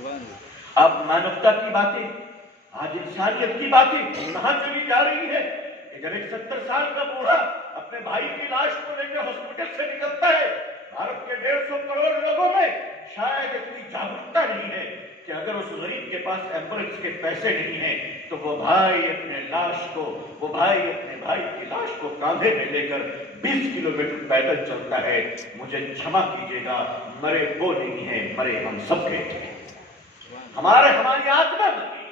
اب मानवता की बातें, आज इंसानियत की बातें कहां चली जा रही है कि जब एक 70 साल का बूढ़ा अपने भाई की लाश को लेकर हॉस्पिटल से निकलता है, भारत के 150 करोड़ लोगों में शायद इतनी जागरूकता नहीं है कि अगर उस गरीब के पास एम्बुलेंस के पैसे नहीं हैं तो वो भाई अपने भाई की लाश को कांधे में लेकर 20 किलोमीटर पैदल चलता है। मुझे क्षमा कीजिएगा, मरे वो नहीं है, मरे हम सब गए। हमारी आत्मा बनी।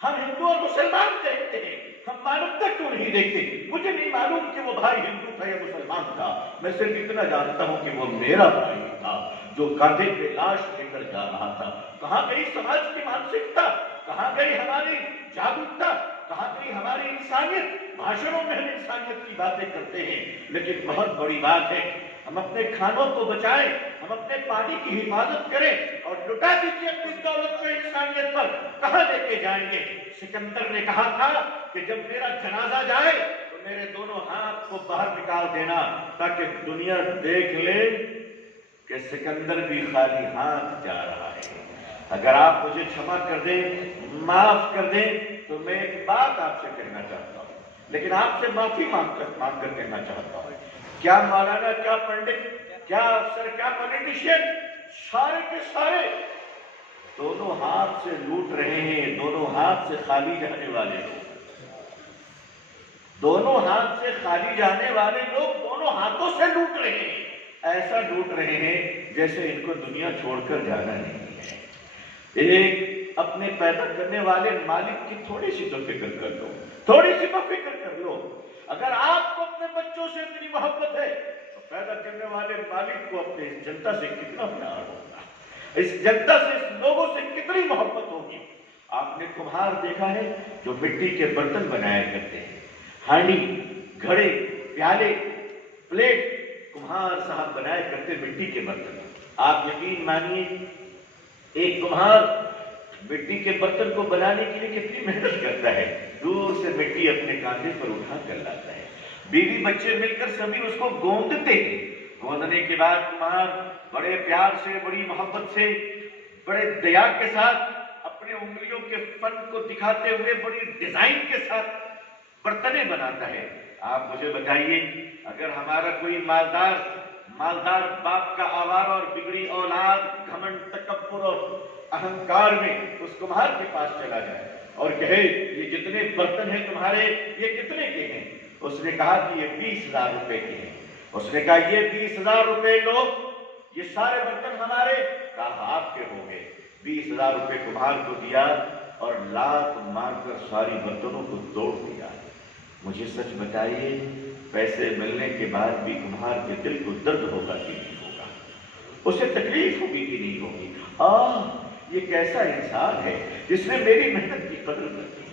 हम हिंदू और मुसलमान कहते हैं, हम मानवता क्यों नहीं देखते? मुझे नहीं मालूम कि वो भाई हिंदू था या मुसलमान था, मैं सिर्फ इतना जानता हूं कि वो मेरा भाई था जो कांधे पे लाश लेकर जा रहा था। कहां गई समाज की मानसिकता? कहां गई हमारी जागरूकता? कहां गई हमारी इंसानियत? भाषणों में हम इंसानियत की बातें करते हैं, लेकिन बहुत बड़ी बात है हम अपने खानों को बचाएं, हम अपने पानी की हिफाजत करें और लुटा दीजिए अपनी दौलत को इंसानियत पर। कहां लेके जाएंगे? सिकंदर ने कहा था कि जब मेरा जनाजा जाए तो मेरे दोनों हाथ को बाहर निकाल देना ताकि दुनिया देख ले कि सिकंदर भी खाली हाथ जा रहा है। अगर आप मुझे क्षमा कर दें, माफ कर दें, तो मैं एक बात आपसे कहना चाहता हूं, लेकिन आपसे माफी मांग कर कहना चाहता हूं। क्या मौलाना, क्या पंडित, क्या अफसर, क्या पॉलिटिशियन, सारे के सारे दोनों हाथ से लूट रहे हैं, दोनों हाथ से खाली जाने वाले लोग, दोनों हाथ से खाली जाने वाले लोग दोनों हाथों से लूट रहे हैं। ऐसा लूट रहे हैं जैसे इनको दुनिया छोड़कर जाना नहीं है। एक अपने पैदा करने वाले मालिक की थोड़ी सी तो फिक्र कर लो, थोड़ी सी तो फिक्र कर लो। अगर आपको अपने बच्चों से इतनी मोहब्बत है तो पैदा करने वाले मालिक को अपने इस जनता से कितना प्यार होगा, इस जनता से, इस लोगों से कितनी मोहब्बत होगी। आपने कुम्हार देखा है जो मिट्टी के बर्तन बनाया करते हैं, हांडी, घड़े, प्याले, प्लेट, कुम्हार साहब बनाया करते मिट्टी के बर्तन। आप यकीन मानिए एक कुम्हार मिट्टी के बर्तन को बनाने के लिए कितनी मेहनत करता है। दूर से मिट्टी अपने कांधे पर उठा कर लाता है, बीवी बच्चे मिलकर सभी उसको गोंदते हैं। गोंदने के बाद कुम्हार बड़े प्यार से, बड़ी मोहब्बत से, बड़े दया के साथ अपने उंगलियों के फन को दिखाते हुए बड़ी डिजाइन के साथ बर्तने बनाता है। आप मुझे बताइए, अगर हमारा कोई मालदार बाप का आवारा और बिगड़ी औलाद घमंड, तकब्बुर और अहंकार में उस कुम्हार के पास चला जाए और कहे ये जितने बर्तन हैं तुम्हारे, ये कितने के हैं? उसने कहा कि ये 20,000 रुपए के हैं। उसने कहा ये 20,000 रुपए लो, ये सारे बर्तन हमारे? कहा आपके हो गए। 20,000 रुपए कुम्हार को दिया और लात मारकर सारी बर्तनों को तोड़ दिया। मुझे सच बताइए, पैसे मिलने के बाद भी कुम्हार के दिल को दर्द होगा कि नहीं होगा? उसे तकलीफ होगी कि नहीं होगी? ये कैसा इंसान है जिसने मेरी मेहनत की कदर न की,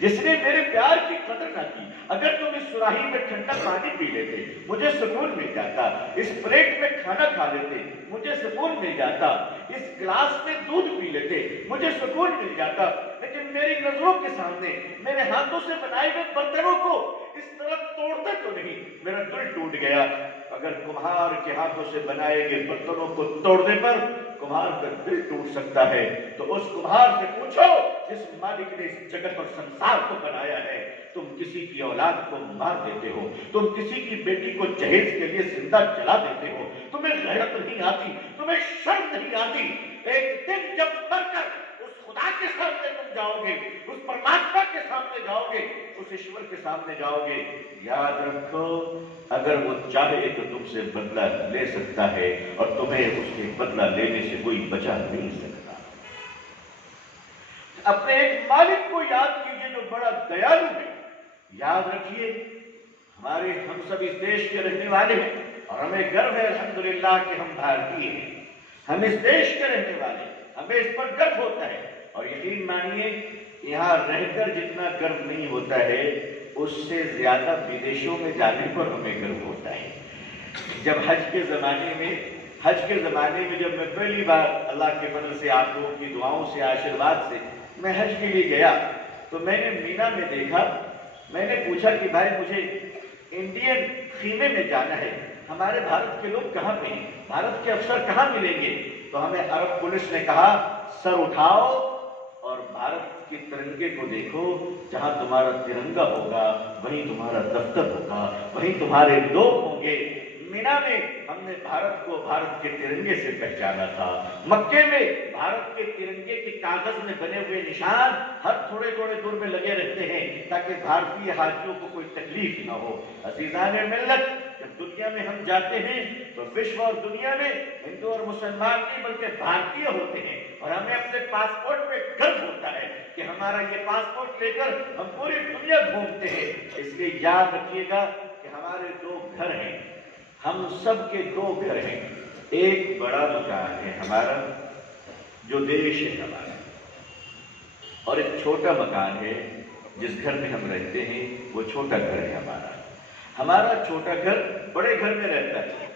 जिसने मेरे प्यार की कदर न की। अगर तुम इस सुराही में ठंडा पानी पी लेते मुझे सुकून मिल जाता, इस प्लेट में खाना खा लेते मुझे सुकून मिल जाता, इस गिलास में दूध पी लेते मुझे सुकून मिल जाता, लेकिन मेरी नजरों के सामने मेरे हाथों से बनाए हुए बर्तनों को इस तरह तोड़ते तो नहीं, मेरा दिल टूट गया। अगर कुम्हार के हाथों से बनाए गए बर्तनों को तोड़ने पर कुम्हार का दिल टूट सकता है, तो उस कुम्हार से पूछो जिस मालिक ने इस जगत और संसार को बनाया है। तुम किसी की औलाद को मार देते हो, तुम किसी की बेटी को जहेज के लिए जिंदा जला देते हो, तुम्हें गैरत नहीं आती, तुम्हें शर्म नहीं आती। एक दिन जब मरकर उस खुदा के सामने तुम जाओगे, उस परमात्मा के सामने जाओगे, उस ईश्वर के सामने जाओगे, याद रखो अगर वो चाहे तो तुमसे बदला ले सकता है और तुम्हें उसके बदला लेने से कोई बचा नहीं सकता। अपने एक मालिक को याद कीजिए जो बड़ा दयालु है। याद रखिए हम सब इस देश के रहने वाले हैं और हमें गर्व है अल्हम्दुलिल्लाह कि हम भारतीय हैं। हम इस देश के रहने वाले, हमें इस पर गर्व होता है। और यकीन मानिए यहाँ रहकर जितना गर्व नहीं होता है उससे ज्यादा विदेशों में जाने पर हमें गर्व होता है। जब हज के जमाने में जब मैं पहली बार अल्लाह के फजल से, आप लोगों की दुआओं से, आशीर्वाद से मैं हज के लिए गया तो मैंने मीना में देखा। मैंने पूछा कि भाई मुझे इंडियन खीमे में जाना है, हमारे भारत के लोग कहाँ पे हैं, भारत के अफसर कहाँ मिलेंगे? तो हमें अरब पुलिस ने कहा सर उठाओ और भारत के तिरंगे को देखो, जहां तुम्हारा तिरंगा होगा वहीं तुम्हारा दफ्तर होगा, वहीं तुम्हारे लोग होंगे। मीना में हमने भारत को भारत के तिरंगे से पहचाना था। मक्के में भारत के तिरंगे के कागज में बने हुए निशान हर थोड़े थोड़े दूर में लगे रहते हैं ताकि भारतीय हाजियों को कोई तकलीफ ना हो। अज़ीज़ान मिल्लत, जब दुनिया में हम जाते हैं तो विश्व और दुनिया में हिंदू और मुसलमान नहीं बल्कि भारतीय होते हैं, और हमें अपने पासपोर्ट पे गर्व होता है कि हमारा ये पासपोर्ट लेकर हम पूरी दुनिया घूमते हैं। इसलिए याद रखिएगा कि हमारे दो घर हैं, हम सब के दो घर हैं। एक बड़ा मकान है हमारा जो देश है हमारा, और एक छोटा मकान है जिस घर में हम रहते हैं वो छोटा घर है हमारा। हमारा छोटा घर बड़े घर में रहता है,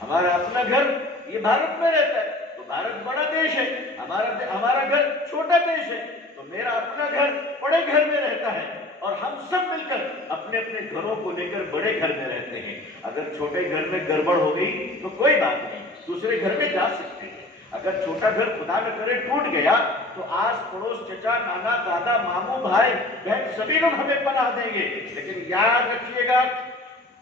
हमारा अपना घर ये भारत में रहता है। तो भारत बड़ा देश है, हमारा घर छोटा देश है। तो मेरा अपना घर बड़े घर में रहता है और हम सब मिलकर अपने अपने घरों को लेकर बड़े घर में रहते हैं। अगर छोटे घर में गड़बड़ हो गई तो कोई बात नहीं, दूसरे घर में जा सकते हैं। अगर छोटा घर खुदा न करे टूट गया तो आस पड़ोस, चचा, नाना, दादा, मामू, भाई बहन सभी लोग हमें पनाह देंगे। लेकिन याद रखिएगा,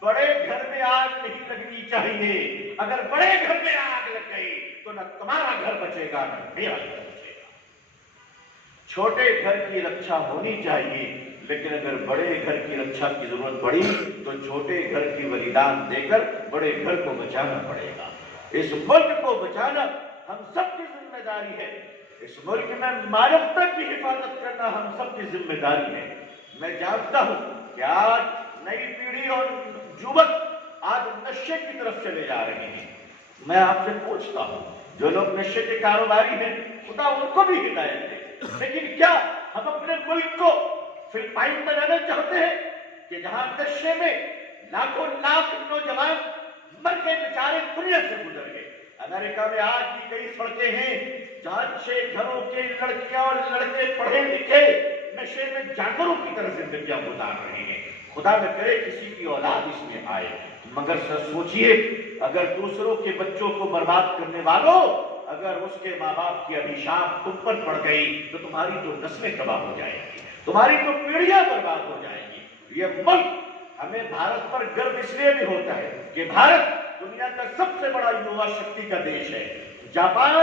बड़े घर में आग नहीं लगनी चाहिए। अगर बड़े घर में आग लग गई तो न तुम्हारा घर बचेगा न मेरा घर बचेगा। छोटे घर की रक्षा होनी चाहिए, लेकिन अगर बड़े घर की रक्षा की जरूरत पड़ी तो छोटे घर की बलिदान देकर बड़े घर को बचाना पड़ेगा। इस मुल्क को बचाना हम सबकी जिम्मेदारी है। इस मुल्क में मानवता की हिफाजत करना हम सबकी जिम्मेदारी है। मैं जानता हूं कि आज नई पीढ़ी और युवक आज नशे की तरफ चले जा रहे हैं। मैं आपसे पूछता हूं, जो लोग नशे के कारोबारी हैं खुदा उनको भी हिदायत दे, लेकिन क्या हम अपने मुल्क को फिलिपाइन बनाना चाहते हैं कि जहां नशे में लाखों लाख नौजवान मर के बेचारे दुनिया से गुजर गए। अमेरिका में आज भी कई सड़कें हैं जहां 6 घरों के लड़कियां और लड़के पढ़े लिखे नशे में जानवरों की तरह जिंदगियां गुजार रहे हैं। खुदा न करे किसी की औलाद इसमें आए, मगर सर सोचिए, अगर दूसरों के बच्चों को बर्बाद करने वालों, अगर उसके माँ बाप की अभिशाप तुम पर पड़ गई तो तुम्हारी तो नस्लें तबाह हो जाएंगी, तुम्हारी तो पीढ़ियां बर्बाद हो जाएंगी। ये मुल्क, हमें भारत पर गर्व इसलिए भी होता है कि भारत दुनिया का सबसे बड़ा युवा शक्ति का देश है। जापान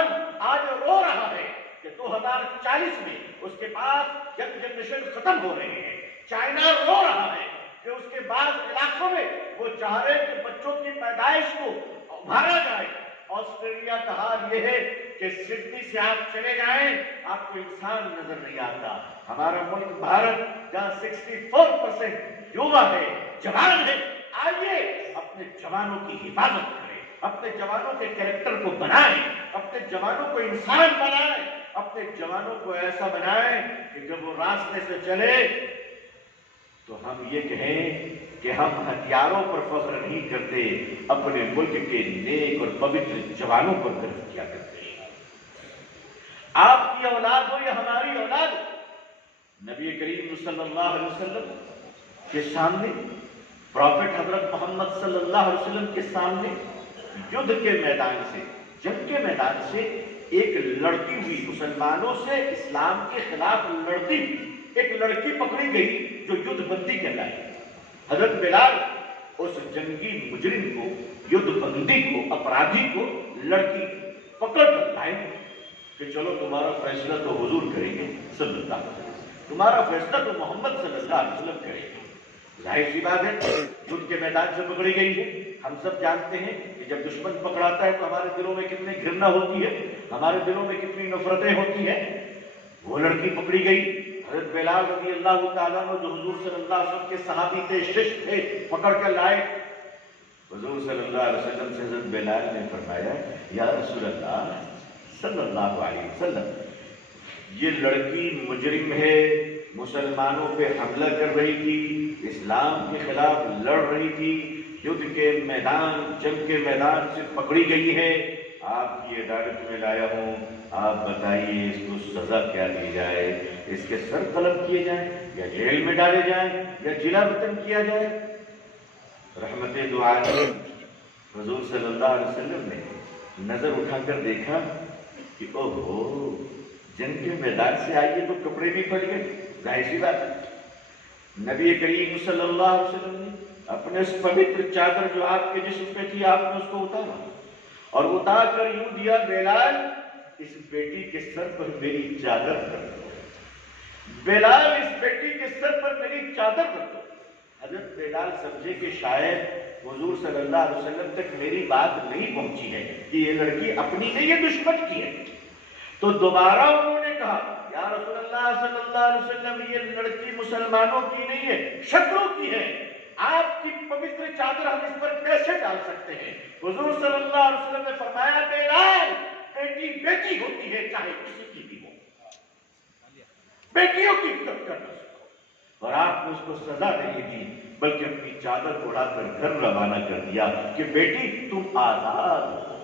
आज रो रहा है कि 2040 में उसके पास यंग जनरेशन खत्म हो रहे हैं। चाइना रो रहा है कि उसके बाद इलाकों में वो चाह रहे कि बच्चों की पैदाइश को उभारा जाए। ऑस्ट्रेलिया का हाल यह है कि सिडनी से आप चले जाएं आपको इंसान नजर नहीं आता। हमारा मुल्क भारत जहां 64% युवा है, जवान है, आइए अपने जवानों की हिफाजत करें, अपने जवानों के कैरेक्टर को बनाएं, अपने जवानों को इंसान बनाएं, अपने जवानों को ऐसा बनाएं कि जब वो रास्ते से चले तो हम ये कहें कि हम हथियारों पर फख्र नहीं करते, अपने मुल्क के नेक और पवित्र जवानों पर गर्व किया करते हैं। आपकी औलाद हो या हमारी औलाद, नबी करीम सल्लल्लाहु अलैहि वसल्लम के सामने, प्रॉफेट हजरत मोहम्मद सल्लल्लाहु अलैहि वसल्लम के सामने युद्ध के मैदान से, जंग के मैदान से एक लड़ती हुई, मुसलमानों से इस्लाम के खिलाफ लड़ती एक लड़की पकड़ी गई जो युद्धबंदी कहलाई। हजरत बिलाल उस जंगी मुजरिम को, युद्धबंदी को, अपराधी को लड़की पकड़ कर लाए कि चलो तुम्हारा फैसला तो हुजूर करेंगे सल्लल्लाहु अलैहि वसल्लम, तुम्हारा फैसला तो मोहम्मद सल्लल्लाहु अलैहि वसल्लम करेंगे। जाहिर सी बात है, युद्ध के मैदान से पकड़ी गई है। हम सब जानते हैं कि जब दुश्मन पकड़ाता है तो हमारे दिलों में कितनी घृणा होती है, हमारे दिलों में कितनी नफरतें होती हैं। वो लड़की पकड़ी गई, हज़रत बिलाल रज़ी अल्लाह तआला अन्हु जो हुजूर सल्लल्लाहु अलैहि वसल्लम के सहाबी थे, शिष्य थे, पकड़ कर लाए। हुजूर सल्लल्लाहु अलैहि वसल्लम से हज़रत बिलाल ने फरमाया, या रसूल अल्लाह सल्लल्लाहु अलैहि वसल्लम, ये लड़की मुजरिम है, मुसलमानों पे हमला कर रही थी, इस्लाम के खिलाफ लड़ रही थी, युद्ध के मैदान, जंग के मैदान से पकड़ी गई है, आपकी अदालत में लाया हूँ, आप बताइए इसको सजा क्या दी जाए, इसके सर तलब किए जाए या जेल में डाले जाए या जिला वतन किया जाए। रहमत दो आलम हुजूर सल्लल्लाहु अलैहि वसल्लम ने नजर उठाकर देखा کہ اوہو جنگ کے میدان سے آئیے تو کپڑے بھی پھٹ گئے، ظاہر سی بات ہے۔ نبی کریم صلی اللہ علیہ وسلم نے اپنے اس پوتر چادر جو آپ کے جسم پہ تھی، آپ نے اس کو اتارا اور اتار کر یوں دیا، بلال اس بیٹی کے سر پر میری چادر رکھ دو، بلال اس بیٹی کے سر پر میری چادر رکھ دو۔ حضرت بلال سمجھے کہ شاید حضور صلی اللہ علیہ وسلم تک میری بات نہیں پہنچی ہے کہ یہ لڑکی اپنی نہیں، یہ دشمن کی ہے۔ تو دوبارہ انہوں نے کہا، یا رسول اللہ صلی اللہ علیہ وسلم یہ لڑکی مسلمانوں کی نہیں ہے، شترو کی ہے، آپ کی پوتر چادر ہم اس پر کیسے ڈال سکتے ہیں؟ حضور صلی اللہ علیہ وسلم نے فرمایا، بلال بیٹی بیٹی ہوتی ہے چاہے کسی کی بھی ہو، بیٹیوں کی عزت کرنا سکھاؤ۔ اور آپ نے اس کو سزا نہیں دی بلکہ اپنی چادر اڑا کر گھر روانہ کر دیا کہ بیٹی تم آزاد ہو۔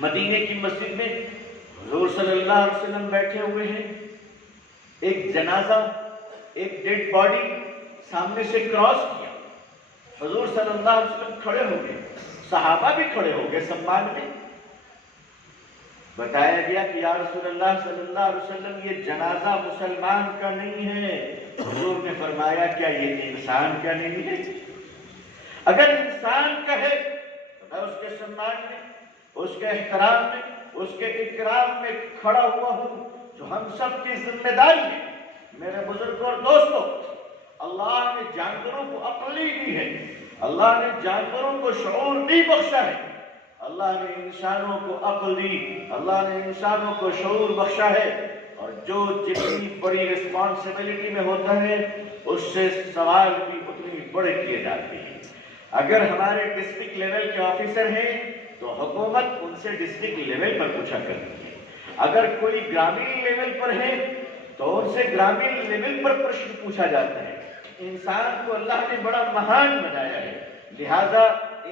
مدینے کی مسجد میں حضور صلی اللہ علیہ وسلم بیٹھے ہوئے ہیں، ایک جنازہ، ایک ڈیڈ باڈی سامنے سے کراس کیا، حضور صلی اللہ علیہ وسلم کھڑے ہو گئے، صحابہ بھی کھڑے ہو گئے سمان میں۔ بتایا گیا کہ یا رسول اللہ صلی اللہ علیہ وسلم یہ جنازہ مسلمان کا نہیں ہے۔ حضور نے فرمایا، کیا یہ انسان کا نہیں ہے؟ اگر انسان کا ہے تو میں اس کے سمان میں، اس کے احترام میں، اس کے اکرام میں کھڑا ہوا ہوں، جو ہم سب کی ذمہ داری ہے۔ میرے بزرگوں اور دوستوں، اللہ نے جانوروں کو عقل نہیں دی ہے، اللہ نے جانوروں کو شعور نہیں بخشا ہے، اللہ نے انسانوں کو عقل دی، اللہ نے انسانوں کو شعور بخشا ہے، اور جو جتنی بڑی رسپانسبلٹی میں ہوتا ہے اس سے سوال بھی اتنی بڑے کیے جاتے ہیں۔ اگر ہمارے ڈسٹرکٹ لیول کے آفیسر ہیں تو حکومت ان سے ڈسٹرکٹ لیول پر پوچھا کرتی ہے، اگر کوئی گرامین لیول پر ہے تو ان سے گرامین لیول پر پرشن پوچھا جاتا ہے۔ انسان کو اللہ نے بڑا مہان بنایا ہے، لہذا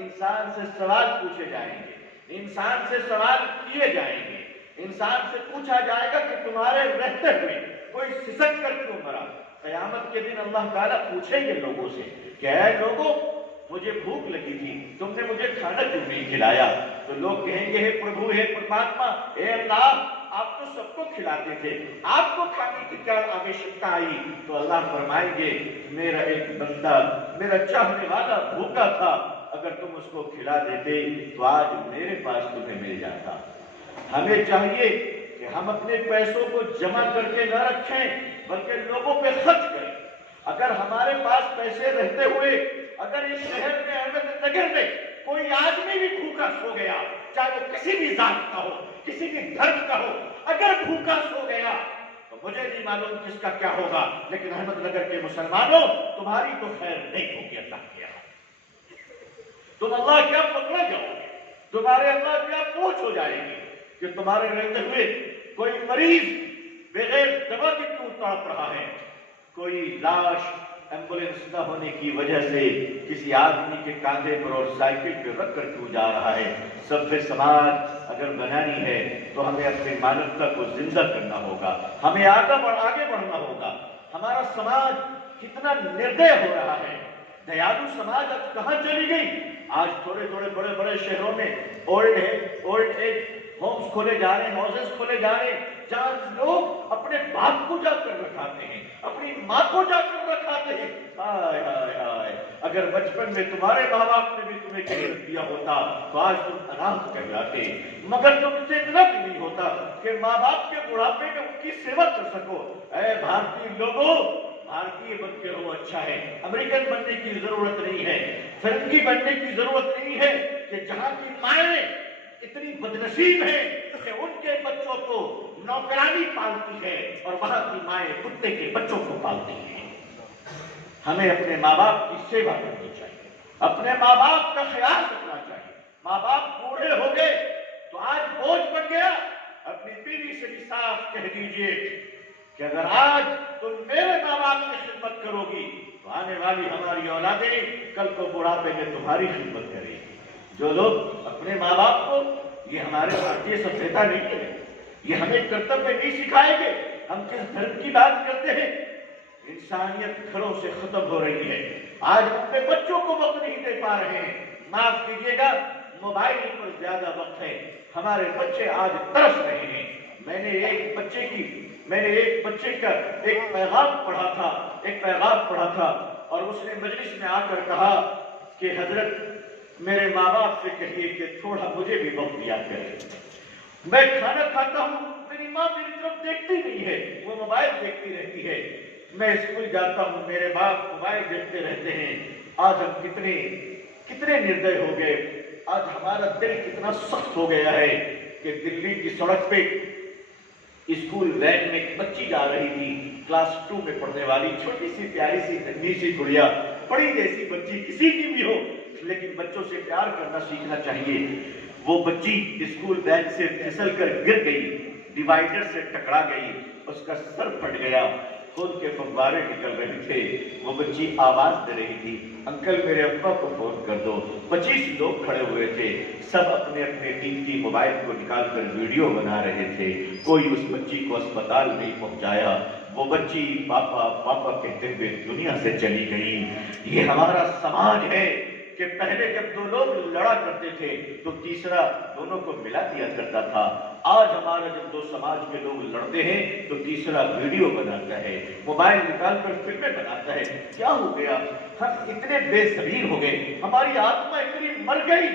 انسان سے سوال پوچھے جائیں گے، انسان سے سوال کیے جائیں گے، انسان سے پوچھا جائے گا کہ تمہارے رہتے ہوئے کوئی سسک کر کیوں مرا۔ قیامت کے دن اللہ تعالیٰ پوچھیں گے لوگوں سے کہ اے لوگوں، مجھے بھوک لگی تھی، تم نے مجھے کھانا کیوں نہیں کھلایا؟ تو لوگ کہیں گے، ہے پربھو، ہے پرماتما، اے اللہ، آپ تو سب کو کھلاتے تھے، آپ کو کھانے کی کیا آوشکتا آئی؟ تو اللہ فرمائیں گے، میرا ایک بندہ، میرا چاہنے والا بھوکا تھا، اگر تم اس کو کھلا دیتے تو آج میرے پاس تمہیں مل جاتا۔ ہمیں چاہیے کہ ہم اپنے پیسوں کو جمع کر کے نہ رکھیں بلکہ لوگوں پہ خرچ کریں۔ اگر ہمارے پاس پیسے رہتے ہوئے اگر اس شہر میں، احمد نگر میں کوئی آدمی بھی بھوکا سو گیا، چاہے وہ کسی بھی ذات کا ہو، کسی بھی دھرم کا ہو، اگر بھوکا سو گیا تو مجھے نہیں معلوم کس کا کیا ہوگا، لیکن احمد نگر کے مسلمانوں تمہاری تو خیر نہیں ہوگی اللہ کے یہاں۔ تم اللہ کیا پکڑے جاؤ گے، تمہارے اللہ کیا پوچھ ہو جائے گی کہ تمہارے رہتے ہوئے کوئی مریض بغیر دوا کے کیوں تڑپ رہا ہے، کوئی لاش ایمبولینس نہ ہونے کی وجہ سے کسی آدمی کے کاندھے پر اور سائیکل پہ رکھ کر کیوں جا رہا ہے۔ سب سماج اگر بنانی ہے تو ہمیں اپنی مانوتا کو زندہ کرنا ہوگا، ہمیں آگے بڑھنا ہوگا۔ ہمارا سماج کتنا نردے ہو رہا ہے، دیالو سماج اب کہاں چلی گئی؟ آج تھوڑے بڑے بڑے شہروں میں اولڈ ایج ہومز کھولے جا رہے ہیں، ہاؤسز کھولے جا رہے ہیں، جہاں لوگ اپنے باپ کو جا کر رکھاتے ہیں، اپنی ماں کو جا کر رکھاتے ہیں۔ ہائے ہائے ہائے، اگر بچپن میں تمہارے ماں باپ نے بھی تمہیں کھیل دیا ہوتا تو آج تم اناث کہلاتے، مگر تم سے اتنا بھی نہیں ہوتا کہ ماں باپ کے بڑھاپے میں ان کی سیوا کر سکو۔ اے بھارتی لوگوں، بھارتی بن کے رہو، اچھا ہے، امریکن بننے کی ضرورت نہیں ہے، فرنگی بننے کی ضرورت نہیں ہے کہ جہاں کی مائیں اتنی بدنصیب ہیں کہ ان کے بچوں کو نوکرانی پالتی ہے اور وہاں کی مائیں کتے کے بچوں کو پالتی ہیں۔ ہمیں اپنے ماں باپ کی سیوا کرنی چاہیے، اپنے ماں باپ کا خیال رکھنا چاہیے۔ ماں باپ بوڑھے ہو گئے تو آج بوجھ بن گیا، اپنی بیوی سے بھی صاف کہہ دیجئے کہ اگر آج تم میرے ماں باپ کی خدمت کرو گی تو آنے والی ہماری اولادیں کل کو بڑھاپے میں تمہاری خدمت کریں گی۔ جو لوگ اپنے ماں باپ کو، یہ ہمارے بھارتی سبھیتا نہیں ہے، یہ ہمیں کرتویہ نہیں سکھائیں گے۔ ہم کس دھرم کی بات کرتے ہیں؟ انسانیت گھروں سے ختم ہو رہی ہے، آج اپنے بچوں کو وقت نہیں دے پا رہے ہیں۔ معاف کیجیے گا، موبائل پر زیادہ وقت ہے. ہمارے بچے آج ترس رہے ہیں. میں نے ایک بچے کا ایک پیغام پڑھا تھا اور اس نے مجلس میں آ کر کہا کہ حضرت میرے ماں باپ سے کہیے کہ تھوڑا مجھے بھی وقت دیا کرے. میں کھانا کھاتا ہوں، میری ماں میری طرف دیکھتی نہیں ہے، وہ موبائل دیکھتی رہتی ہے. میں اسکول جاتا ہوں، میرے باپ موبائل دیکھتے رہتے ہیں. آج ہم کتنے نردے ہو گئے. آج ہمارا دل کتنا سخت ہو گیا ہے کہ دلی کی سڑک پہ اسکول وین میں ایک بچی جا رہی تھی، کلاس 2 میں پڑھنے والی، چھوٹی سی پیاری سی ننھی سی گڑیا، بڑی جیسی بچی کسی کی بھی ہو، لیکن بچوں سے پیار کرنا سیکھنا چاہیے. وہ بچی اسکول وین سے پھسل کر گر گئی، ڈیوائڈر سے ٹکرا گئی، اس کا سر پھٹ گیا، خون کے فوارے نکل رہے تھے. وہ بچی آواز دے رہی تھی، انکل میرے ابا کو فون کر دو. 25 لوگ کھڑے ہوئے تھے، سب اپنے اپنے قیمتی موبائل کو نکال کر ویڈیو بنا رہے تھے. کوئی اس بچی کو اسپتال نہیں پہنچایا. وہ بچی پاپا پاپا کہتے ہوئے دنیا سے چلی گئی. یہ ہمارا سماج ہے کہ پہلے جب 2 لوگ لڑا کرتے تھے تو تیسرا دونوں کو ملا دیا کرتا تھا. آج ہمارا جب 2 سماج کے لوگ لڑتے ہیں تو تیسرا ویڈیو بناتا ہے، موبائل نکال کر فلمیں بناتا ہے. کیا ہو گیا؟ ہم اتنے بے ضمیر ہو گئے، ہماری آتما اتنی مر گئی.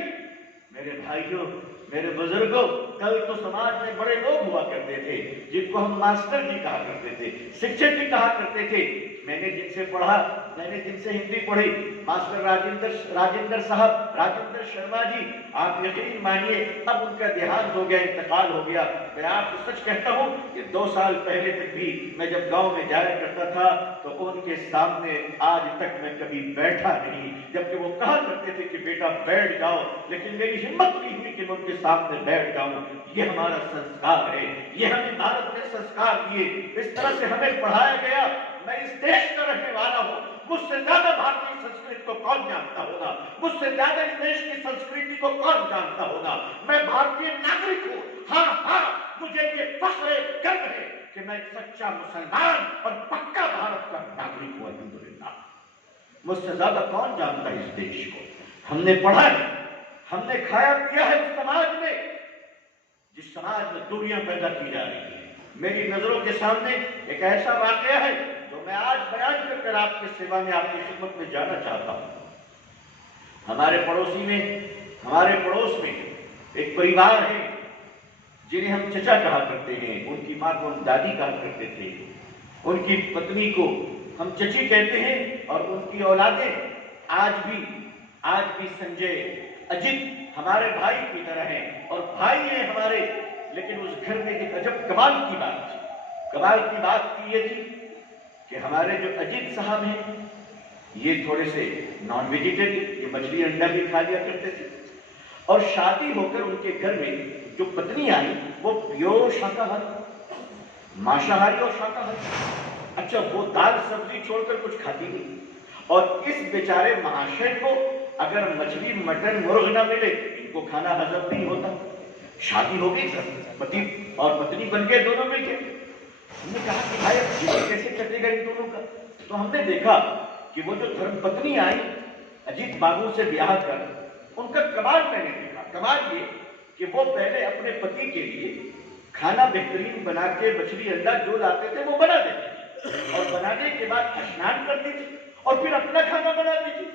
میرے بھائیوں، میرے بزرگوں، کل تو سماج میں بڑے لوگ ہوا کرتے تھے جن کو ہم ماسٹر جی کہا کرتے تھے، شکشک جی کہا کرتے تھے. میں نے جن سے پڑھا، میں نے جن سے ہندی پڑھی، ماسٹر راجندر صاحب، راجندر شرما جی، آپ یقین مانیے اب ان کا دیہانت ہو گیا، انتقال ہو گیا. میں آپ کو سچ کہتا ہوں کہ 2 سال پہلے تک بھی میں جب گاؤں میں جایا کرتا تھا تو ان کے سامنے آج تک میں کبھی بیٹھا نہیں، جبکہ وہ کہا کرتے تھے کہ بیٹا بیٹھ جاؤ، لیکن میری ہمت نہیں ہوئی کہ میں ان کے سامنے بیٹھ جاؤں. یہ ہمارا سنسکار ہے، یہ ہمیں بھارت نے سنسکار دیے، اس طرح سے ہمیں پڑھایا گیا. میں اس دیش کا رہنے والا ہوں، مجھ سے زیادہ بھارتی سنسکرت کو کون جانتا ہوگا؟ مجھ سے زیادہ اس دیش کی سنسکرتی کو کون جانتا ہوگا؟ میں بھارتی ناگرک ہوں. ہاں، مجھے یہ فخر ہے، گرو ہے کہ میں سچا مسلمان اور پکا بھارت کا ناگرک ہوں. الحمدللہ. مجھ سے زیادہ کون جانتا ہے اس دیش کو؟ ہم نے پڑھا ہے، ہم نے کھایا پیا ہے اس سماج میں، جس سماج میں دوریاں پیدا کی جا رہی ہیں. میری نظروں کے سامنے ایک ایسا واقعہ ہے جو میں آج بیان کر کر آپ کی سیوا میں، آپ کی خدمت میں جانا چاہتا ہوں. ہمارے پڑوس میں ایک پریوار ہے جنہیں ہم چچا کہا کرتے ہیں. ان کی ماں کو ہم دادی کہا کرتے تھے، ان کی پتنی کو ہم چچی کہتے ہیں، اور ان کی اولادیں آج بھی سنجے، اجت ہمارے بھائی کی طرح ہیں اور بھائی ہیں ہمارے. لیکن اس گھر میں ایک عجب کمال کی بات یہ تھی کہ ہمارے جو اجت صاحب ہیں یہ تھوڑے سے نان ویجیٹیرین، یہ مچھلی انڈا بھی کھا لیا کرتے تھے، اور شادی ہو کر ان کے گھر میں جو پتنی آئی وہ پیور شاکاہاری، مانساہاری اور شاکاہاری. اچھا، وہ دال سبزی چھوڑ کر کچھ کھاتی نہیں، اور اس بیچارے مہاشے کو اگر مچھلی مٹن مرغ نہ ملے ان کو کھانا ہضم نہیں ہوتا. شادی ہو گئی، پتی اور پتنی بن گئے دونوں مل کے. ہم نے کہا کہ بھائی اب یہ کیسے کٹے گا ان دونوں کا؟ تو ہم نے دیکھا کہ وہ جو دھرم پتنی آئی اجیت بابو سے بیاہ کر، ان کا کمال میں نے دیکھا. کمال یہ کہ وہ پہلے اپنے پتی کے لیے کھانا بہترین بنا کے مچھلی انڈا جو لاتے تھے وہ بنا دیتے تھے، اور بنانے کے بعد اسنان کرتی تھی اور پھر اپنا کھانا بناتی تھی.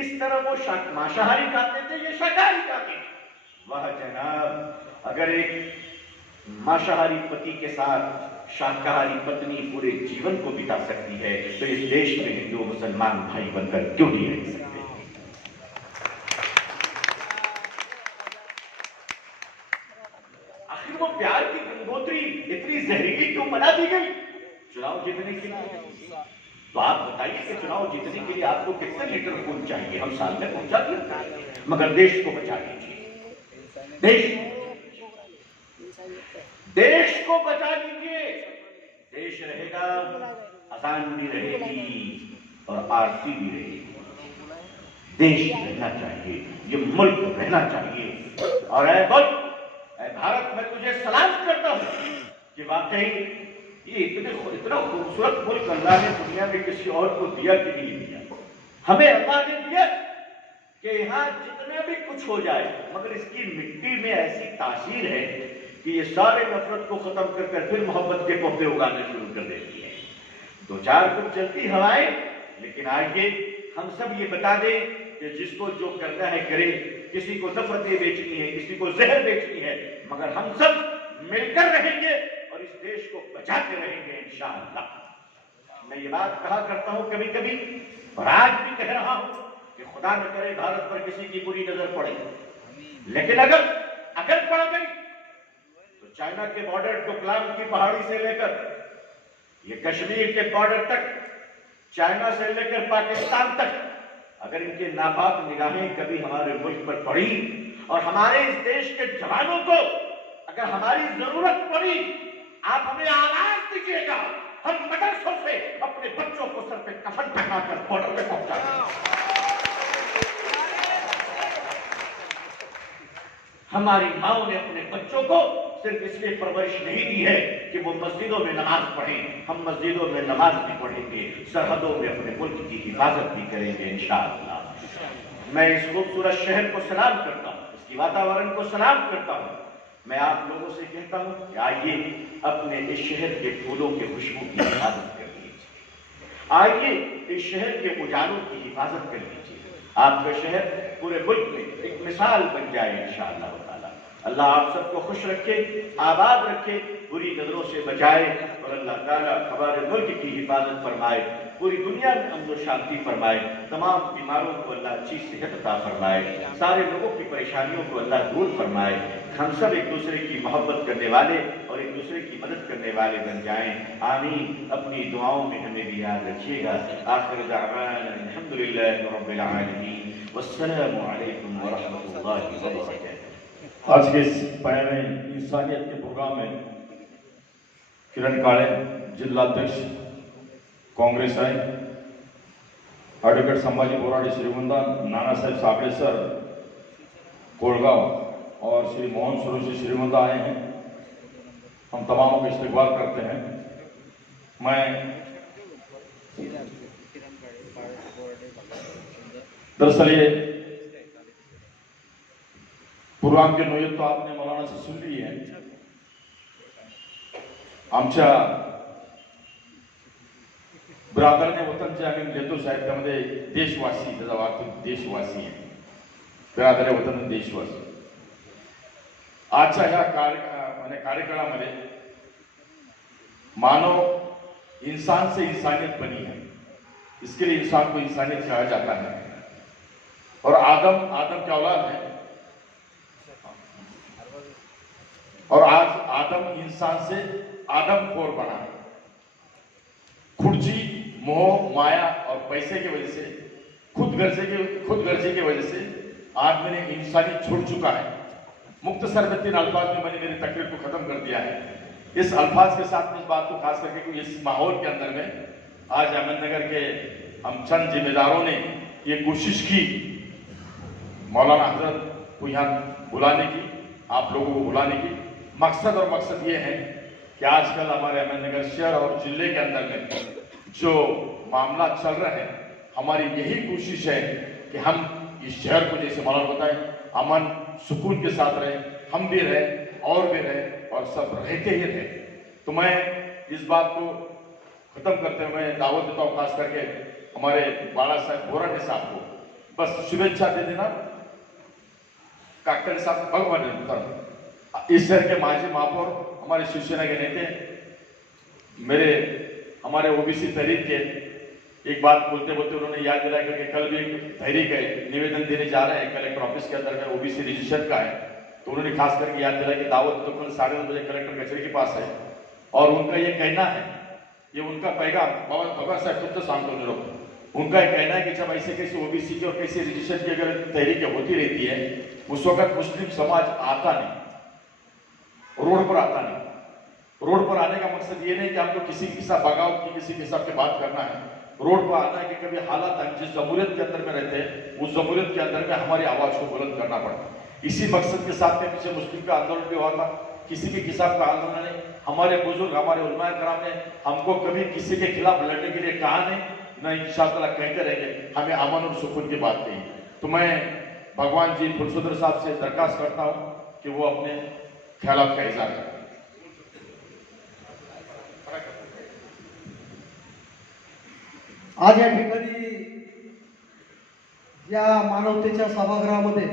اس طرح وہ مانساہاری کھاتے تھے، یہ شاکاہاری کھاتے تھے. واہ جناب، اگر ایک مانساہاری پتی کے ساتھ شاکاہاری پتنی پورے جیون کو بتا سکتی ہے تو اس دیش میں ہندو مسلمان بھائی بن کر کیوں نہیں رہ سکتے؟ آخر وہ پیار کی گنگوتری اتنی زہریلی کیوں بنا دی گئی؟ چناؤ جیتنے کے لیے. تو آپ بتائیے کہ چناؤ جیتنے کے لیے آپ کو کتنے لیٹر خون چاہیے؟ ہم سال میں پہنچا دیتے ہیں، مگر دیش کو بچا لیجیے. دیش کو بچا لیجیے. دیش رہے گا، اذان بھی رہے گی اور آرتی بھی رہے گی. دیش رہنا چاہیے، یہ ملک رہنا چاہیے. اور اے ملک، اے بھارت، میں تجھے سلام کرتا ہوں کہ واقعی یہ اتنا خوبصورت ملک اللہ نے دنیا میں کسی اور کو دیا کہ نہیں دیا. ہمیں اللہ نے دیا کہ یہاں جتنا بھی کچھ ہو جائے مگر اس کی مٹی میں ایسی تاثیر ہے کہ یہ سارے نفرت کو ختم کر کر پھر محبت کے پودے اگانا شروع کر دیتی ہے. دو چار کچھ چلتی ہوائیں، لیکن آئیے ہم سب یہ بتا دیں کہ جس کو جو کرنا ہے کرے. کسی کو نفرتیں بیچنی ہے، کسی کو زہر بیچنی ہے، مگر ہم سب مل کر رہیں گے اور اس دیش کو بچاتے رہیں گے انشاءاللہ. میں یہ بات کہا کرتا ہوں کبھی کبھی، اور آج بھی کہہ رہا ہوں کہ خدا نہ کرے بھارت پر کسی کی بری نظر پڑے، لیکن اگر پڑ گئی تو چائنا کے بارڈر ڈوکلام کی پہاڑی سے لے کر یہ کشمیر کے بارڈر تک، چائنا سے لے کر پاکستان تک، اگر ان کے ناپاک نگاہیں کبھی ہمارے ملک پر پڑی اور ہمارے اس دیش کے جوانوں کو اگر ہماری ضرورت پڑی، آپ ہمیں آواز دیجیے گا، ہم مدرسوں سے اپنے بچوں کو سر پہ کفن پہنا کر بارڈر پہ پہنچا دیں. ہماری ماؤں نے اپنے بچوں کو صرف اس لیے پرورش نہیں دی ہے کہ وہ مسجدوں میں نماز پڑھیں. ہم مسجدوں میں نماز بھی پڑھیں گے، سرحدوں میں اپنے ملک کی حفاظت بھی کریں گے انشاءاللہ. میں اس خوبصورت شہر کو سلام کرتا ہوں، اس کی واتاورن کو سلام کرتا ہوں. میں آپ لوگوں سے کہتا ہوں کہ آئیے اپنے اس شہر کے پھولوں کے خوشبو کی حفاظت کر لیجیے. آئیے اس شہر کے اجالوں کی حفاظت کر لیجیے. آپ کا شہر پورے ملک میں ایک مثال بن جائے انشاءاللہ تعالی. اللہ آپ سب کو خوش رکھے، آباد رکھے، بری نظروں سے بچائے، اور اللہ تعالیٰ ہمارے ملک کی حفاظت فرمائے، پوری دنیا میں امن و شانتی فرمائے، تمام بیماروں کو اللہ اچھی صحت عطا فرمائے، سارے لوگوں کی پریشانیوں کو اللہ دور فرمائے. ہم سب ایک دوسرے کی محبت کرنے والے اور ایک دوسرے کی مدد کرنے والے بن جائیں. آمین. اپنی دعاؤں میں ہمیں بھی یاد رکھیے گا. آخر دعوانا الحمدللہ رب العالمین والسلام علیکم ورحمۃ اللہ وبرکاتہ. آج کے اس پہلے انسانیت کے پروگرام میں کرن کاڑے ಜಿಲ್ಲಾಧ್ಯಕ್ಷ ಕಾಂಗ್ರೆಸ್ ಆಯ್ एडवोकेट संभाजी बोराडे श्रीगोंदा, नाना साहेब साबड़े सर कोलगांव और श्री मोहन सुरोशी श्रीगोंदा आए हैं. हम तमामों का इस्तकबाल करते हैं. मैं दरअसल ये प्रोग्राम की नोयत तो आपने मौलाना से सुन ली है. आमच्या ब्रादरने वतनचे आम्ही घेतो साहित्यामध्ये देशवासी, त्याचा अर्थ देशवासी आहे. ब्रादर वतन देशवासी. आजच्या ह्या कार्यक्रमामध्ये मानव इंसान से इंसानियत बनी है, इसके लिए इंसान को इंसानियत कहा जाता है. और आदम की औलाद है, और आज आदम इंसान से आदम खोर बना है. खुर्ची, मोह, माया और पैसे की वजह से, खुद गर्जी की वजह से आदमी ने इंसानियत छोड़ चुका है. मुख्तसर में 3 अल्फाज में मैंने मेरी तकरीर को खत्म कर दिया है. इस अल्फाज के साथ में इस बात को खास करके इस माहौल के अंदर में आज अहमदनगर के हम चंद जिम्मेदारों ने ये कोशिश की मौलाना हजरत को यहाँ बुलाने की, आप लोगों को बुलाने की. मकसद ये है कि आजकल हमारे अहमदनगर शहर और जिले के अंदर में जो मामला चल रहे हैं, हमारी यही कोशिश है कि हम इस शहर को, जैसे मौलाना बताए, अमन सुकून के साथ रहें, हम भी रहें और भी रहें और सब रहते ही रहें. तो मैं इस बात को खत्म करते हुए दावत देता हूँ खास करके हमारे बाला साहब बोराडे साहब को. बस शुभेच्छा दे देना. काकड़े साहब भगवान इस शहर के माजी महापौर, हमारे शिवसेना के नेते, हमारे ओबीसी तहरीक के एक बात बोलते बोलते उन्होंने याद दिलाया कि कल भी एक तहरीक है, निवेदन देने जा रहे हैं कलेक्टर ऑफिस के अंदर में, ओबीसी रजिस्ट्रेशन का है. तो उन्होंने खास करके याद दिलाया कि दावत तो कल 9:30 बजे कलेक्टर कचहरी के पास है. और उनका ये कहना है, ये उनका पैगाम भगवान साहब खुद तो सांगतो निरोप, उनका ये कहना है कि जब ऐसे कैसे ओबीसी की और कैसे रजिस्ट्रेशन की अगर तहरीकें होती रहती है, उस वक्त मुस्लिम समाज आता नहीं, रोड पर आता नहीं. रोड पर आने का मकसद ये नहीं कि हमको किसी के साथ बगावत की, किसी के साथ के बात करना है. रोड पर आना है कि कभी हालात हम जिस जमहूरियत के अंदर में रहते हैं, उस जमहूरियत के अंदर में हमारी आवाज को बुलंद करना पड़ता है. इसी मकसद के साथ में पीछे मुस्लिम का आंदोलन भी हुआ था. किसी भी किस्म का आंदोलन नहीं. हमारे बुजुर्ग, हमारे उलमाए कराम ने हमको कभी किसी के खिलाफ लड़ने के लिए कहा नहीं, न इंशाअल्लाह कहते रहेंगे. हमें अमन और सुकून की बात कही. तो मैं भगवान जी फुलसुंदर साहब से दरखास्त करता हूं कि वो अपने ख्यालात का इजहार करें। आज या ठिकाणी या मानवतेच्या सभागृहामध्ये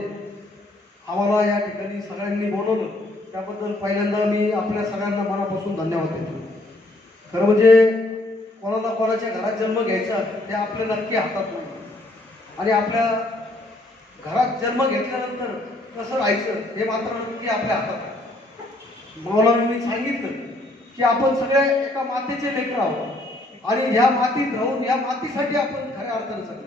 आम्हाला या ठिकाणी सगळ्यांनी बोलवलं, त्याबद्दल पहिल्यांदा मी आपल्या सगळ्यांना मनापासून धन्यवाद देतो। खरं म्हणजे कोणाला कोणाच्या घरात जन्म घ्यायचा ते आपल्या नक्की हातात नाही, आणि आपल्या घरात जन्म घेतल्यानंतर कसं राहायचं हे मात्र नक्की आपल्या हातात आहे। मौलांनी सांगितलं की आपण सगळे एका मातेचे लेकरं आहोत आणि ह्या मातीत राहून या मातीसाठी आपण खऱ्या अर्थाने जगलो।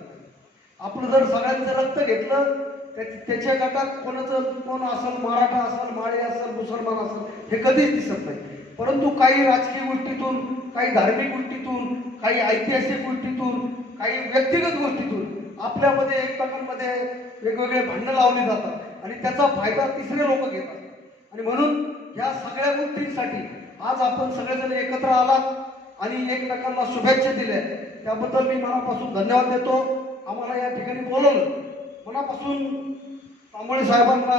आपण जर सगळ्यांचं रक्त घेतलं त्याच्या गटात कोण असेल, मराठा असेल, माळी असेल, मुसलमान असेल हे कधीच दिसत नाही, परंतु काही राजकीय गोष्टीतून, काही धार्मिक गोष्टीतून, काही ऐतिहासिक गोष्टीतून, काही व्यक्तिगत गोष्टीतून आपल्यामध्ये एकमेकांमध्ये वेगवेगळे भांडणं लावली जातात आणि त्याचा फायदा तिसरे लोक घेतात। आणि म्हणून या सगळ्या गोष्टींसाठी आज आपण सगळेजण एकत्र आलात आणि एकमेकांना शुभेच्छा दिल्या, त्याबद्दल मी मनापासून धन्यवाद देतो। आम्हाला या ठिकाणी बोलवलं, मनापासून तांबोळे साहेबांना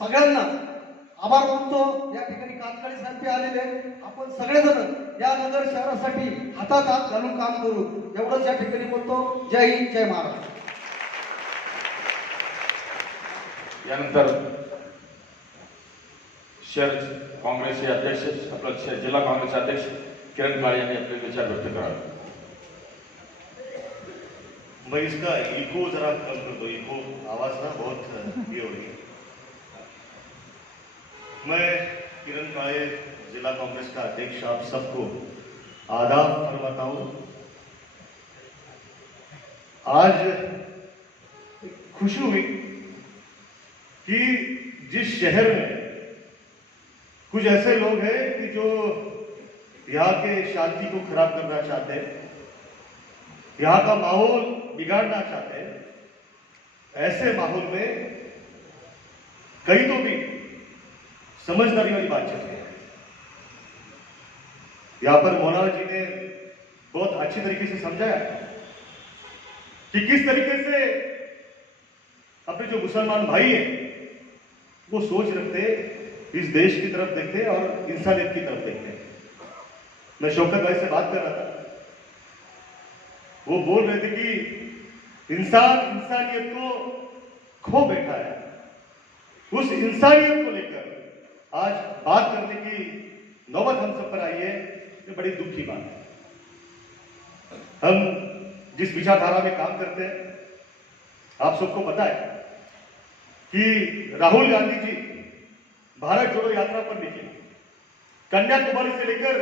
सगळ्यांना आभार मानतो। या ठिकाणी कातकाळी साहेब आलेले, आपण सगळेजण या नगर शहरासाठी हातात हात घालून काम करू, एवढंच या ठिकाणी बोलतो। जय हिंद, जय महाराष्ट्र। यानंतर शहर काँग्रेसचे अध्यक्ष, आपले जिल्हा काँग्रेसचे अध्यक्ष किरण काळे यांनी अपने विचार व्यक्त करावे। मैं इसका इको जरा कम कर दो, इको आवाज ना बहुत ये हो रही है। मैं किरण काळे, जिला कांग्रेस का अध्यक्ष, आप सबको आदाब फरमाता हूं। आज खुशी हुई कि जिस शहर में कुछ ऐसे लोग हैं कि जो यहाँ के शांति को खराब करना चाहते हैं, यहाँ का माहौल बिगाड़ना चाहते हैं, ऐसे माहौल में कहीं तो भी समझदारी वाली बात चल रही है। यहाँ पर मौलाना जी ने बहुत अच्छी तरीके से समझाया कि किस तरीके से अपने जो मुसलमान भाई हैं वो सोच रखते, इस देश की तरफ देखते और इंसानियत की तरफ देखते। मैं शौकत भाई से बात कर रहा था, वो बोल रहे थे कि इंसान इंसानियत को खो बैठा है। उस इंसानियत को लेकर आज बात करने की नौबत हम सब पर आई है, ये बड़ी दुख की बात है। हम जिस विचारधारा में काम करते हैं, आप सबको पता है कि राहुल गांधी जी भारत जोड़ो यात्रा पर निकले, कन्याकुमारी से लेकर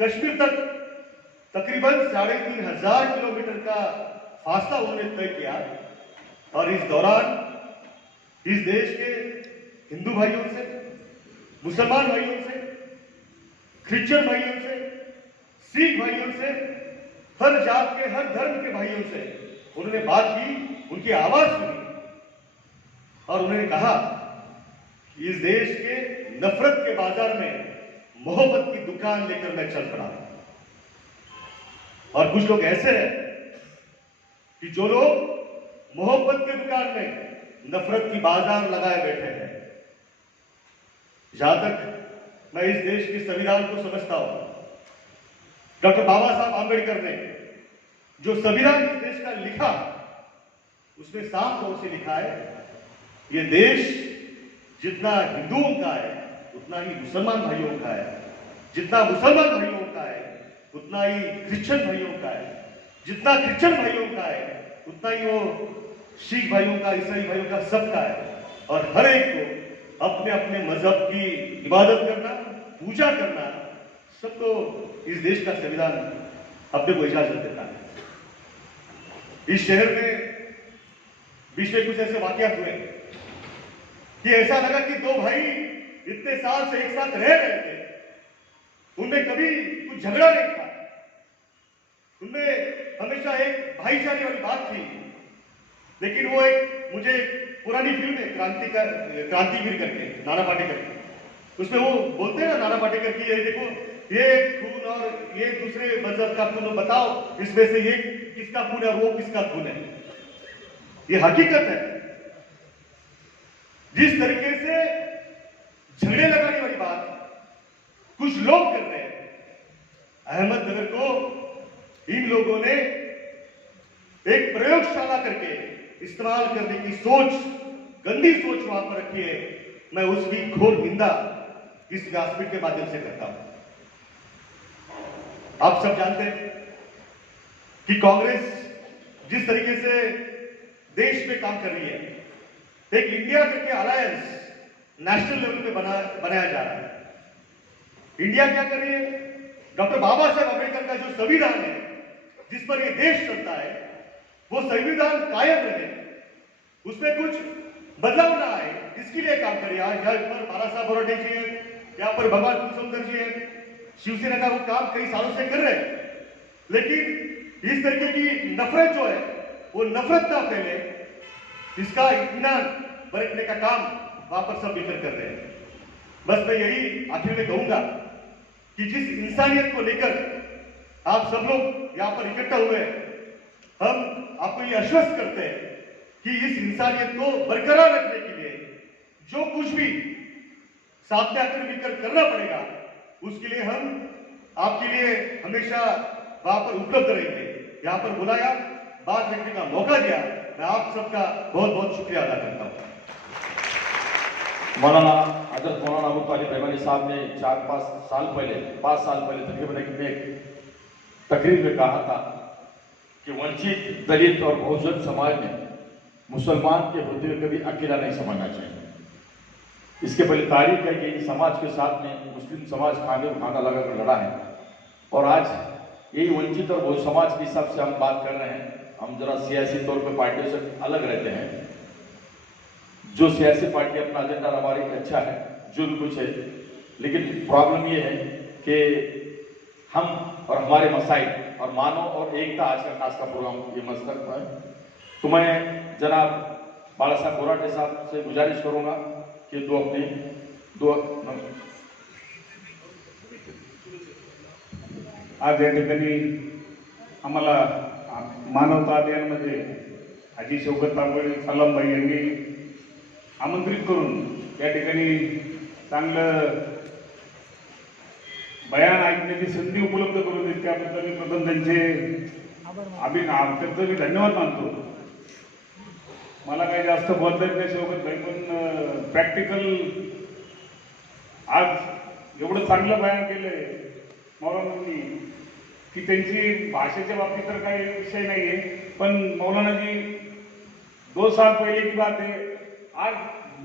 कश्मीर तक तकरीबन 3500 किलोमीटर का फासला उन्होंने तय किया, और इस दौरान इस देश के हिंदू भाइयों से, मुसलमान भाइयों से, क्रिश्चियन भाइयों से, सिख भाइयों से, हर जात के, हर धर्म के भाइयों से उन्होंने बात की, उनकी आवाज सुनी, और उन्होंने कहा कि इस देश के नफरत के बाजार में मोहब्बत की दुकान लेकर मैं चल पड़ा। और कुछ लोग ऐसे हैं कि जो लोग मोहब्बत की दुकान में नफरत की बाजार लगाए बैठे हैं। जहां तक मैं इस देश के संविधान को समझता हूं, डॉक्टर बाबा साहब आंबेडकर ने जो संविधान इस देश का लिखा, उसमें साफ तौर से लिखा है, ये देश जितना हिंदुओं का है उतना ही मुसलमान भाइयों का है, जितना मुसलमान भाइयों का है उतना ही क्रिश्चियन भाइयों का है, जितना क्रिश्चियन भाइयों का है उतना ही वो सिख भाइयों का, ईसाई भाइयों का, सबका है। और हर एक को अपने अपने मजहब की इबादत करना, पूजा करना, सबको इस देश का संविधान अपने को इजाजत देता है। इस शहर में बीच में कुछ ऐसे वाकयात हुए कि ऐसा लगा कि दो भाई इतने साल से एक साथ रह रहे थे, उनमें कभी कुछ झगड़ा नहीं था, उनमें हमेशा एक भाईचारे वाली बात थी। लेकिन वो एक, मुझे पुरानी फिल्म है क्रांतिवीर करके, नाना पाटेकर, उसमें वो बोलते हैं ना नाना पाटेकर की, ये देखो ये खून और ये दूसरे मजहब का खून, बताओ इसमें से ये किसका खून है और वो किसका खून है। ये हकीकत है। जिस तरीके से झगड़े लगाने वाली बात कुछ लोग कर रहे हैं, अहमदनगर को इन लोगों ने एक प्रयोगशाला करके इस्तेमाल करने की सोच, गंदी सोच वहां पर रखी है। मैं उसकी घोर निंदा इस व्यासपीठ के माध्यम से करता हूं। आप सब जानते हैं कि कांग्रेस जिस तरीके से देश में काम कर रही है, एक इंडिया करके अलायंस नेशनल लेवल पे बनाया जा रहा है। इंडिया क्या कर रही है? डॉक्टर बाबा साहेब अम्बेडकर का जो संविधान है, जिस पर यह देश चलता है, वो संविधान कायम रहे, उसमें कुछ बदलाव ना आए, इसके लिए काम करिए। आज यहाँ पर बाला साहब बोराटे जी हैं, यहाँ पर भगवान कुलसुंदर जी हैं, शिवसेना का वो काम कई सालों से कर रहे हैं, लेकिन इस तरीके की नफरत जो है वो नफरत ना फैले, इसका इत्मीनान बरतने का काम वहां पर सब मिलकर कर रहे हैं। बस मैं यही आखिर में कहूंगा कि जिस इंसानियत को लेकर आप सब लोग यहाँ पर इकट्ठा हुए हैं, हम आपको ये आश्वस्त करते हैं कि इस इंसानियत को बरकरार रखने के लिए जो कुछ भी साथ में आकर मिलकर करना पड़ेगा, उसके लिए हम आपके लिए हमेशा वहां पर उपलब्ध रहेंगे। यहाँ पर बुलाया, बात रखने का मौका दिया, मैं आप सबका बहुत बहुत शुक्रिया अदा करता हूँ। मौलाना हजरत मौलाना अबू तालिब रहमानी साहब ने 5 साल पहले तकरीबन एक तकरीर में कहा था कि वंचित, दलित और बहुजन समाज में मुसलमान के होते हुए कभी अकेला नहीं समझना चाहिए। इसके पहले तारीख है कि इन समाज के साथ में मुस्लिम समाज खाना लगाकर लड़ा है, और आज यही वंचित और बहु समाज के हिसाब से हम बात कर रहे हैं। हम जरा सियासी तौर पे पार्टियों से अलग रहते हैं। जो सियासी पार्टी अपना एजेंडा हमारी अच्छा है, जो भी कुछ है, लेकिन प्रॉब्लम ये है कि हम और हमारे मसाइल और मानव और एकता आज का खास का प्रोग्राम ये मसलक है। तो मैं जनाब बाला साहब बोराटे साहब से गुजारिश करूंगा कि आज या ठिकाणी आम्हाला मानवता अभियानमध्ये आजी शौकत तांबळे सलामबाई यांनी आमंत्रित करून या ठिकाणी चांगलं बयान ऐकण्याची संधी उपलब्ध करून देत, त्याबद्दल मी प्रथम त्यांचं मी धन्यवाद मानतो। मला काही जास्त बोलता येत नाही शौकत भाई, पण प्रॅक्टिकल आज एवढं चांगलं बयान केलंय मौलानांनी की त्यांची भाषेच्या बाबतीत तर काही विषय नाही आहे, पण मौलाना जी 2 साल पहिले की बात आहे, आज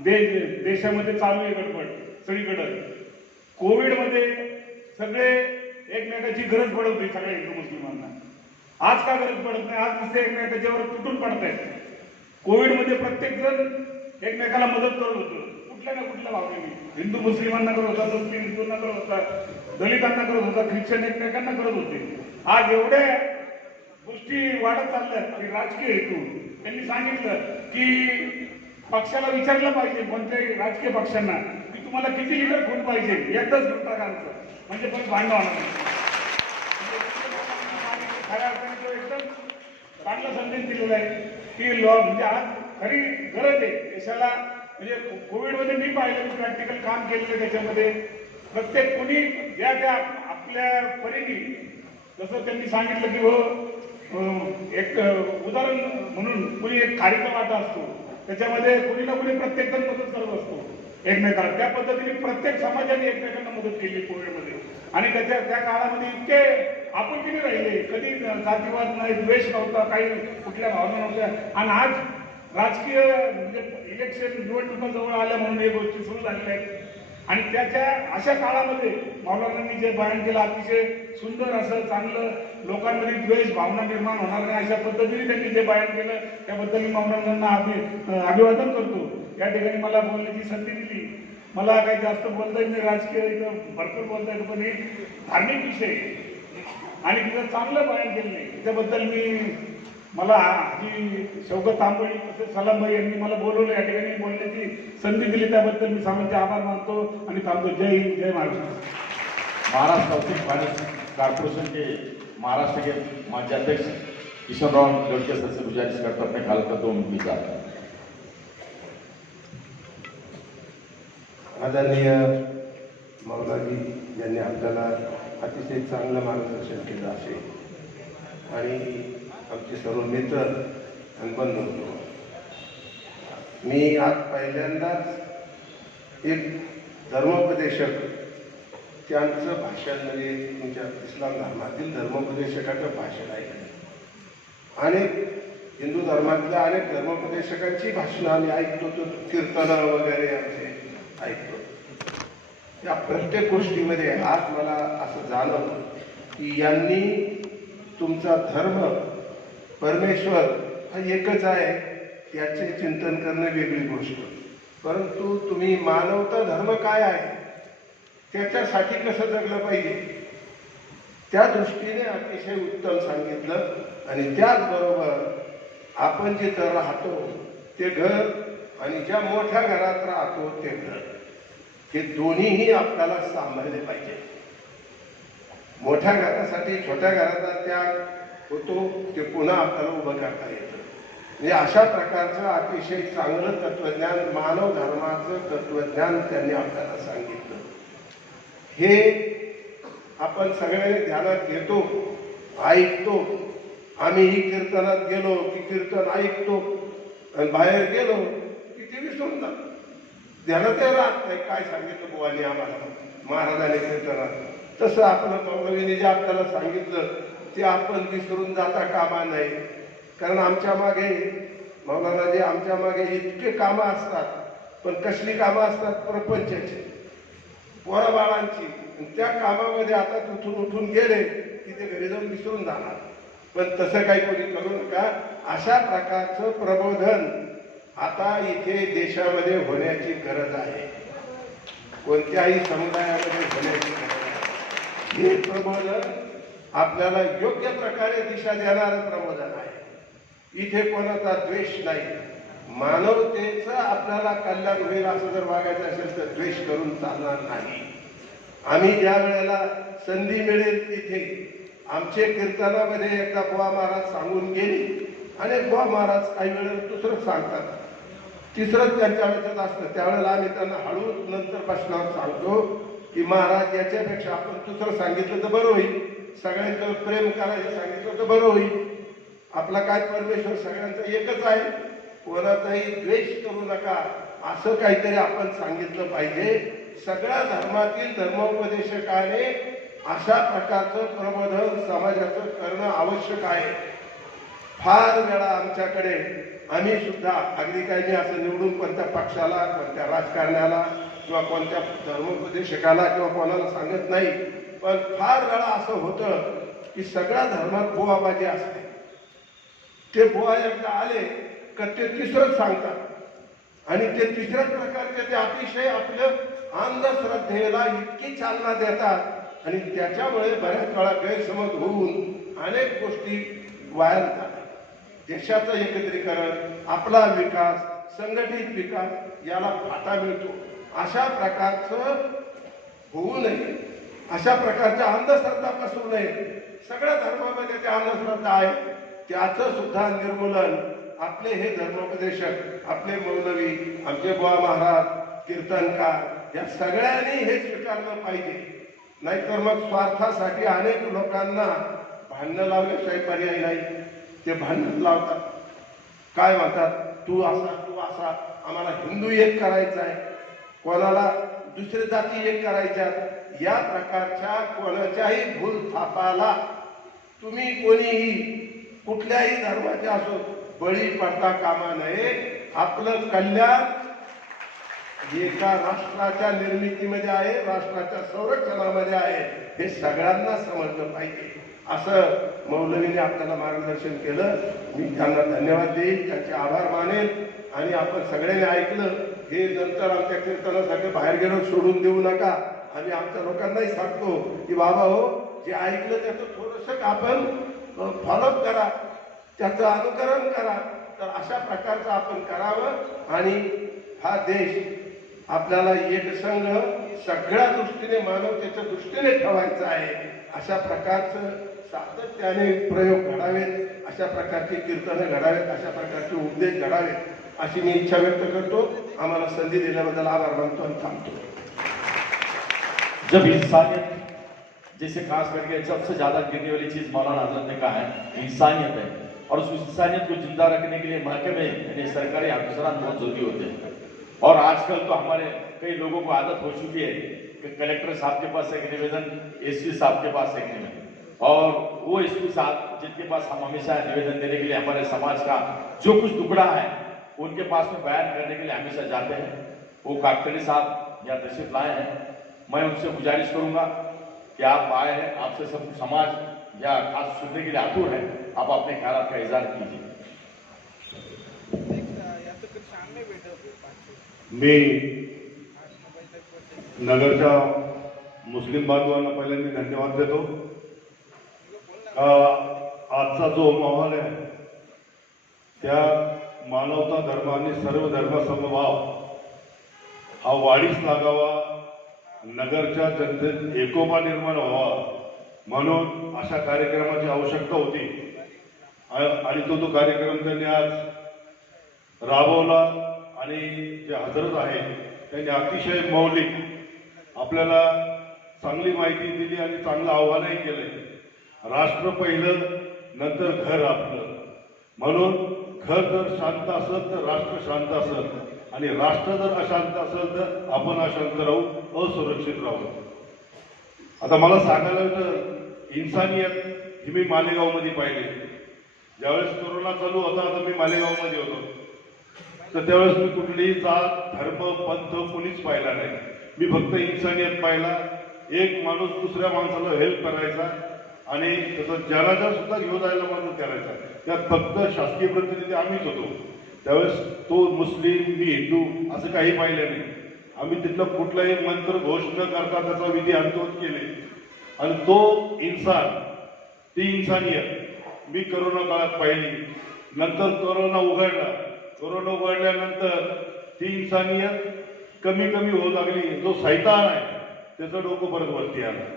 देशामध्ये चालू आहे गडबड सगळीकडं। कोविडमध्ये सगळे एकमेकाची गरज पडत होती सगळ्या हिंदू मुस्लिमांना। आज का गरज पडत नाही? आज नुसते एकमेकाच्यावर तुटून पडत आहेत। कोविडमध्ये प्रत्येक जण एकमेकाला मदत करत होतं, कुठल्या ना कुठल्या भावनेने। हिंदू मुस्लिमांना करत होता, मुस्लिम हिंदूंना करत होता, दलितांना करत होता, ख्रिश्चन एकमेकांना करत होते। आज एवढ्या गोष्टी वाढत चालल्यात आणि राजकीय हेतू त्यांनी सांगितलं की पक्षाला विचारलं पाहिजे, कोणत्याही राजकीय पक्षांना, की तुम्हाला किती लिटर खून पाहिजे, एकदाच घेऊन टाकायचं, म्हणजे पण भांडण होणार नाही। खऱ्या अर्थाने तो एकदम चांगला संदेश दिलेला आहे की म्हणजे आज खरी गरज आहे देशाला। म्हणजे कोविडमध्ये मी पाहिलं, प्रॅक्टिकल काम केलेलं त्याच्यामध्ये प्रत्येक कोणी ज्या त्या आपल्या परीने, जसं त्यांनी सांगितलं की एक उदाहरण म्हणून कुणी एक खारीचा वाटा असतो, त्याच्यामध्ये कुणी ना कुणी प्रत्येक जण मदत करत असतो एकमेकाला। त्या पद्धतीने प्रत्येक समाजाने एकमेकांना मदत केली कोविडमध्ये, आणि त्या काळामध्ये इतके आपण किती राहिले, कधी जातीवाद नाही, द्वेष नव्हता, काही कुठल्या भावना नव्हत्या। आणि आज राजकीय म्हणजे इलेक्शन निवडणुका जवळ आल्या म्हणून हे गोष्टी सुरू झालेल्या आहेत। आणि त्याच्या अशा काळामध्ये मौलानांनी जे बयान केलं अतिशय सुंदर असं चांगलं, लोकांमध्ये द्वेष भावना निर्माण होणार नाही अशा पद्धतीने त्यांनी जे बयान केलं, त्याबद्दल मी मौलानांना अभिवादन करतो। या ठिकाणी मला बोलण्याची संधी दिली। मला काही जास्त बोलता येत नाही, राजकीय इथं भरपूर बोलता येतं, पण हे धार्मिक विषय आणि तिथं चांगलं बयान केलं नाही, त्याबद्दल मला जी शौकत तांबळे तसेच सलामभाई यांनी मला बोलवलं, या ठिकाणी बोलण्याची संधी दिली, त्याबद्दल मी सर्वांचे आभार मानतो आणि थांबतो। जय हिंद, जय महाराष्ट्र। महाराष्ट्र औद्योगिक फाइनेंस कॉर्पोरेशन के महाराष्ट्र के माजी अध्यक्ष किशनराव लड़के सर से गुजारिश करता अपने ख्याल का 2 मिनट विचार। आदरणीय मौलाजी यांनी आपल्याला अतिशय चांगलं मार्गदर्शन केलं असेल आणि आमचे सर्व मित्र आणि बंधू, मी आज पहिल्यांदाच एक धर्मोपदेशक त्यांचं भाषण म्हणजे तुमच्या इस्लाम धर्मातील धर्मोपदेशकाचं भाषण ऐकलं. अनेक हिंदू धर्मातल्या अनेक धर्मोपदेशकांची भाषणं आम्ही ऐकतो, तो कीर्तनं वगैरे आमचे ऐकतो. या प्रत्येक गोष्टीमध्ये आज मला असं जाणवलं की यांनी तुमचा धर्म परमेश्वर हा एकच आहे याचे चिंतन करणं वेगळी गोष्ट, परंतु तुम्ही मानवता धर्म काय आहे त्याच्यासाठी कसं जगलं पाहिजे त्या दृष्टीने अतिशय उत्तम सांगितलं. आणि त्याचबरोबर आपण जिथं राहतो ते घर आणि ज्या मोठ्या घरात राहतो ते घर, हे दोन्हीही आपल्याला सांभाळले पाहिजे. मोठ्या घरासाठी छोट्या घराचा त्याग होतो, ते पुन्हा आपल्याला उभं करता येतं. म्हणजे अशा प्रकारचं अतिशय चांगलं तत्वज्ञान, मानव धर्माचं तत्वज्ञान त्यांनी आपल्याला सांगितलं. हे आपण सगळ्यांनी ध्यानात घेतो, ऐकतो. आम्हीही कीर्तनात गेलो की कीर्तन ऐकतो आणि बाहेर गेलो की ते विसरून जातो, ध्यानात राहत नाही काय सांगितलं बुवानी आम्हाला महाराजांनी कीर्तनात. तसं आपलं मौलवीने जे आपल्याला सांगितलं ते आपण विसरून जाता कामा नाही. कारण आमच्या मागे मौलानाजी आमच्या मागे इतके कामं असतात, पण कसली कामं असतात? प्रपंचाची, पोराबाळांची. त्या कामामध्ये आता उठून उठून गेले की ते घरी जाऊन विसरून जाणार. पण तसं काही कोणी करू नका. अशा प्रकारचं प्रबोधन आता इथे देशामध्ये होण्याची गरज आहे, कोणत्याही समुदायामध्ये होण्याची गरज आहे. हे प्रबोधन आपल्याला योग्य प्रकारे दिशा देणारं प्रबोधन आहे. इथे कोणाचा द्वेष नाही, मानवतेचं आपल्याला कल्याण होईल असं जर वागायचं असेल तर द्वेष करून चालणार नाही. आम्ही ज्या वेळेला संधी मिळेल तिथे आमचे कीर्तनामध्ये एकदा बुवा महाराज सांगून गेले, आणि बुवा महाराज काही वेळेला दुसरंच सांगतात, तिसरंच त्यांच्या वेळेस असतं. त्यावेळेला आम्ही त्यांना हळू नंतर प्रश्नावर सांगतो की महाराज याच्यापेक्षा आपण दुसरं सांगितलं तर बरं होईल, सगळ्यांचं प्रेम करायचं सांगितलं तर बरं होईल. आपला काय परमेश्वर सगळ्यांचा एकच आहे, कोणाचाही द्वेष करू नका असं काहीतरी आपण सांगितलं पाहिजे. सगळ्या धर्मातील धर्मोपदेशकाने अशा प्रकारचं प्रबोधन समाजाचं करणं आवश्यक आहे. फार वेळा आमच्याकडे आम्ही सुद्धा अगदी काही नाही असं निवडून कोणत्या पक्षाला, कोणत्या राजकारण्याला किंवा कोणत्या धर्मोपदेशकाला किंवा कोणाला सांगत नाही, पण फार वेळा असं होतं की सगळ्या धर्मात बुवाबाजी असते. ते बुवा एकदा आले का ते तिसरंच सांगतात आणि ते तिसऱ्या प्रकारचे ते अतिशय आपलं अंधश्रद्धेला इतकी चालना देतात आणि त्याच्यामुळे बऱ्याच वेळा गैरसमज होऊन अनेक गोष्टी वाया जातात. देशाचं एकत्रीकरण, आपला विकास, संघटित विकास याला फाटा मिळतो. अशा प्रकारचं होऊ नये, अशा प्रकारच्या अंधश्रद्धा पसरू नये. सगळ्या धर्मामध्ये त्या अंधश्रद्धा आहे, त्याचं सुद्धा निर्मूलन आपले हे धर्मोपदेशक, आपले मौलवी, आमचे बुवा महाराज, कीर्तनकार या सगळ्यांनी हे स्वीकारलं पाहिजे. नाहीतर मग स्वार्थासाठी अनेक लोकांना भांडणं लावल्याशिवाय पर्याय नाही. ते भांडण लावतात, काय म्हणतात, तू असा तू असा, आम्हाला हिंदू एक करायचा आहे, कोणाला दुसऱ्या जाती एक करायच्या. या प्रकारच्या कोणाच्याही भूल थापाला तुम्ही कोणीही कुठल्याही धर्माचे असो बळी पडता कामा नये. आपलं कल्याण एका राष्ट्राच्या निर्मितीमध्ये आहे, राष्ट्राच्या संरक्षणामध्ये आहे, हे सगळ्यांना समजलं पाहिजे. असं मौलवीने आपल्याला मार्गदर्शन केलं. मी त्यांना धन्यवाद देईन, त्यांचे आभार मानेन. आणि आपण सगळ्यांनी ऐकलं हे नंतर आमच्या कीर्तनासाठी बाहेर गेलो सोडून देऊ नका. आम्ही आमच्या लोकांनाही सांगतो की बाबा हो, जे ऐकलं त्याचं थोडंसं आपण फॉलोअप करा, त्याचं अनुकरण करा. तर अशा प्रकारचं आपण करावं आणि हा देश आपल्याला एक संघ सगळ्या दृष्टीने मानवतेच्या दृष्टीने ठेवायचा आहे. अशा प्रकारचं सातत्याने प्रयोग घडावेत, अशा प्रकारची कीर्तनं घडावेत, अशा प्रकारचे उपदेश घडावेत अशी मी इच्छा व्यक्त करतो. आम्हाला संधी दिल्याबद्दल आभार मानतो आणि थांबतो. जब इंसानियत, जैसे खास करके सबसे ज्यादा गिरने वाली चीज मौलाना हजरत ने कहा है इंसानियत है, और उस इंसानियत को जिंदा रखने के लिए महकमे यानी सरकारी अफसरान बहुत जरूरी होते हैं. और आजकल तो हमारे कई लोगों को आदत हो चुकी है कि कलेक्टर साहब के पास एक निवेदन, एसपी साहब के पास एक निवेदन, और वो एसपी साहब जिनके पास हम हमेशा निवेदन देने के लिए हमारे समाज का जो कुछ टुकड़ा है उनके पास में बयान करने के लिए हमेशा जाते हैं. वो काकतड़ी साहब यहाँ तशरीफ लाए हैं. मैं उनसे गुजारिश करूंगा कि आप आए हैं, आपसे सब समाज या खास सुनने के लिए आतुर है, आप अपने ख्यालात का इजहार कीजिए. मी नगरच्या मुस्लिम बांधवांना पहिल्यांदा धन्यवाद देतो. आजचा जो माहोल आहे त्या मानवता धर्म आणि सर्व धर्म समभाव हा वाढीस लागावा, नगरच्या जनतेत एकोपा निर्माण व्हावा म्हणून अशा कार्यक्रमाची आवश्यकता होती. आणि तो कार्यक्रम त्यांनी आज राबवला. आणि जे हजरत आहेत त्यांनी अतिशय मौलिक आपल्याला चांगली माहिती दिली आणि चांगलं आव्हानही केलंय. राष्ट्र पहिलं, नंतर घर आपलं. म्हणून घर जर शांत असेल तर राष्ट्र शांत असेल, आणि राष्ट्र जर अशांत असेल तर आपण अशांत राहू, असुरक्षित राहू. आता मला सांगायला तर इंसानियत ही मी मालेगावमध्ये पाहिली. ज्यावेळेस कोरोना चालू होता तर मी मालेगावमध्ये होतो. तर त्यावेळेस मी कुठलीही जात, धर्म, पंथ कोणीच पाहिला नाही. मी फक्त इंसानियत पाहिला. एक माणूस दुसऱ्या माणसाला हेल्प करायचा आणि त्याचा जनाजा सुद्धा घेऊन जायला मदत करायचा. त्यात फक्त शासकीय प्रतिनिधी आम्हीच होतो. त्यावेळेस तो मुस्लिम, मी हिंदू असं काही पाहिलं नाही. आम्ही तिथला कुठलाही मंत्र घोष न करता त्याचा विधी अंतोध केले. आणि तो इंसान, ती इंसानियत मी करोना काळात पाहिली. नंतर कोरोना उघडला. कोरोना उघडल्यानंतर ती इंसानियत कमी कमी होऊ लागली. जो सैतान आहे त्याचं डोकं परत वरती आलं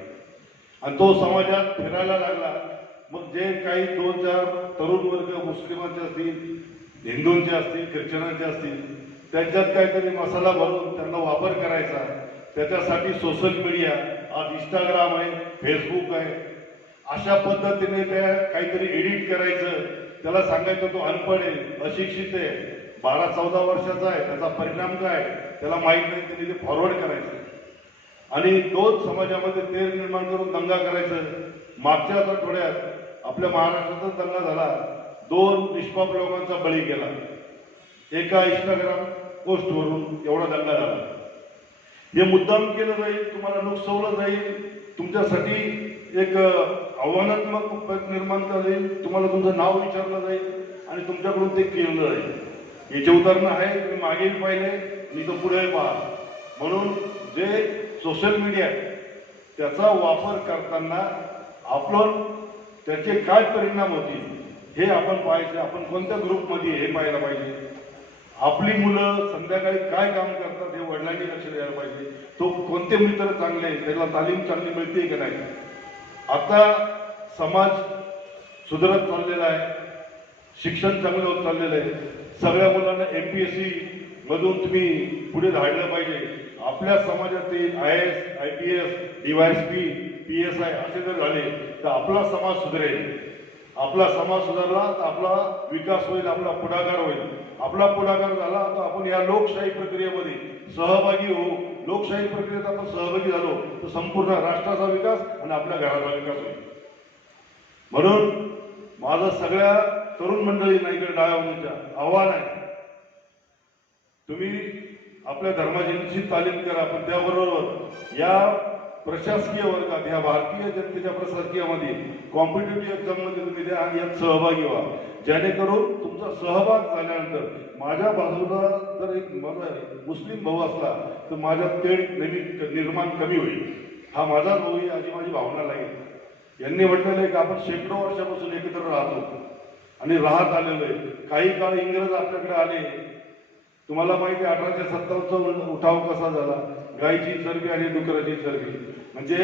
आणि तो समाजात फिरायला लागला. मग जे काही 2-4 तरुण वर्ग मुस्लिमांचे असतील, हिंदूंचे असतील, ख्रिश्चनांचे असतील, त्यांच्यात काहीतरी मसाला भरून त्यांना वापर करायचा. त्याच्यासाठी सोशल मीडिया, आज इंस्टाग्राम आहे, फेसबुक आहे, अशा पद्धतीने त्या काहीतरी एडिट करायचं. त्याला सांगायचं तो अनपढ आहे, अशिक्षित आहे, 12-14 वर्षाचा आहे, त्याचा परिणाम काय त्याला माहीत नाही, त्यांनी ते फॉरवर्ड करायचं आणि तोच समाजामध्ये तेर निर्माण करून दंगा करायचं. मागच्याच आठवड्यात आपल्या महाराष्ट्रातच दंगा झाला. 2 निष्पाप लोकांचा बळी गेला एका इंस्टाग्राम पोस्टवरून. एवढा दंगा झाला. हे मुद्दाम केलं जाईल, तुम्हाला नुकसवलं जाईल, तुमच्यासाठी एक आव्हानात्मक निर्माण केलं जाईल, तुम्हाला तुमचं नाव विचारलं जाईल आणि तुमच्याकडून ते केलं जाईल. याचे उदाहरणं आहे, तुम्ही मागेही पाहिले, मी तर पुढे पहा. म्हणून जे सोशल मीडिया त्याचा वापर करताना आपण त्याचे काय परिणाम होतील हे आपण पाहायचे. आपण कोणत्या ग्रुपमध्ये हे पाहायला पाहिजे. आपली मुलं संध्याकाळी काय काम करतात हे वडिलांनी लक्ष द्यायला पाहिजे. तो कोणते मित्र चांगले, त्याला तालीम चांगली मिळते की नाही. आता समाज सुधारत चाललेला आहे, शिक्षण चांगलं होत चाललेलं आहे. सगळ्या मुलांना MPSC मधून तुम्ही पुढे धाडलं पाहिजे. आपल्या समाजातील IAS, IPS, DYSP, PSI असे जर झाले तर आपला समाज सुधारेल. आपला समाज सुधारला तर आपला विकास होईल, आपला पुढाकार होईल. आपला पुढाकार झाला तर आपण या लोकशाही प्रक्रियेमध्ये सहभागी होऊ. लोकशाही प्रक्रियेत आपण सहभागी झालो तर संपूर्ण राष्ट्राचा विकास आणि आपल्या घराचा विकास होईल. म्हणून माझं सगळ्या तरुण मंडळींना इकडे डाव्याच्या आव्हान आहे, तुम्ही आपल्या धर्माची निश्चित तालीम करा, पण त्याबरोबर या प्रशासकीय वर्गात, या भारतीय जनतेच्या प्रशासकीयमध्ये कॉम्पिटेटिव्ह एक्झाममध्ये तुम्ही द्या आणि यात सहभागी व्हा. जेणेकरून तुमचा सहभाग झाल्यानंतर माझ्या बाजूला जर एक माझा मुस्लिम भाऊ असला तर माझ्यात तेढ निर्माण कमी होईल. हा माझा भाऊ आहे अशी माझी भावना लागेल. यांनी म्हटलेलं आहे की आपण शेकडो वर्षापासून एकत्र राहतो आणि राहत आलेलो आहे. काही काळ इंग्रज आपल्याकडे आले तुम्हाला माहिती आहे 1857चा उठाव कसा झाला, गायीची चरबी आणि डुकराची चरबी. म्हणजे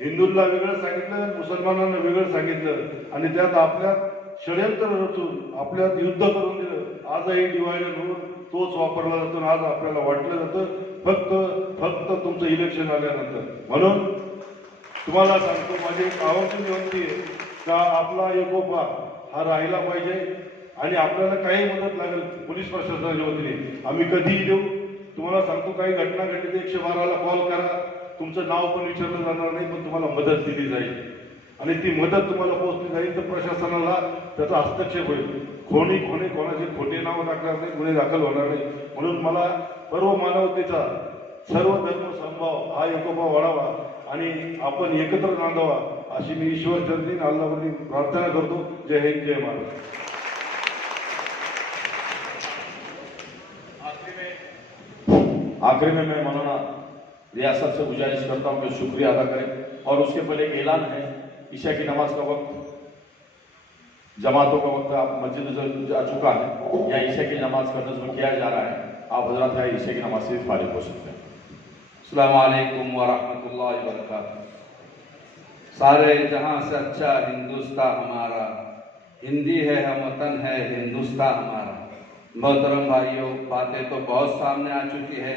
हिंदूंना वेगळं सांगितलं, मुसलमानांना वेगळं सांगितलं आणि त्यात आपल्यात षडयंत्र रचून आपल्यात युद्ध करून दिलं. आजही डिवायडर होऊन तोच वापरला जातो आणि आज आपल्याला वाटलं जातं फक्त तुमचं इलेक्शन आल्यानंतर. म्हणून तुम्हाला सांगतो, माझी एक आवडती विनंती आहे का आपला एकोपा हा राहिला पाहिजे आणि आपल्याला काही मदत लागेल पोलीस प्रशासनाच्या वतीने आम्ही कधीही देऊ. तुम्हाला सांगतो, काही घटना घडली तर 112ला कॉल करा, तुमचं नाव पण विचारलं जाणार नाही, पण तुम्हाला मदत दिली जाईल आणि ती मदत तुम्हाला पोहोचली जाईल तर प्रशासनाला त्याचा हस्तक्षेप होईल. कोणाचे खोटे नावं टाकणार नाही, गुन्हे दाखल होणार नाही. म्हणून मला सर्व मानवतेचा, सर्व धर्म समभाव हा एकोपा वाढावा आणि आपण एकत्र नांदावा अशी मी ईश्वर चरणी अल्लाहवरती प्रार्थना करतो. जय हिंद, जय महाराष्ट्र. आखिर में मैं मौलाना रियासत से गुजारिश करता हूँ कि शुक्रिया अदा करें और उसके पहले एक ऐलान है, ईशा की नमाज का वक्त, जमातों का वक्त आप मस्जिद में जा चुका है, या ईशा की नमाज का नज़्म किया जा रहा है, आप हजरत है ईशा की नमाज से फारिग हो सकते हैं. अस्सलामु अलैकुम व रहमतुल्लाहि व बरकातहू. सारे जहां से अच्छा हिंदुस्तान हमारा, हिंदी है हम वतन है हिंदुस्तान हमारा. मोहतरम भाइयों, बातें तो बहुत सामने आ चुकी है.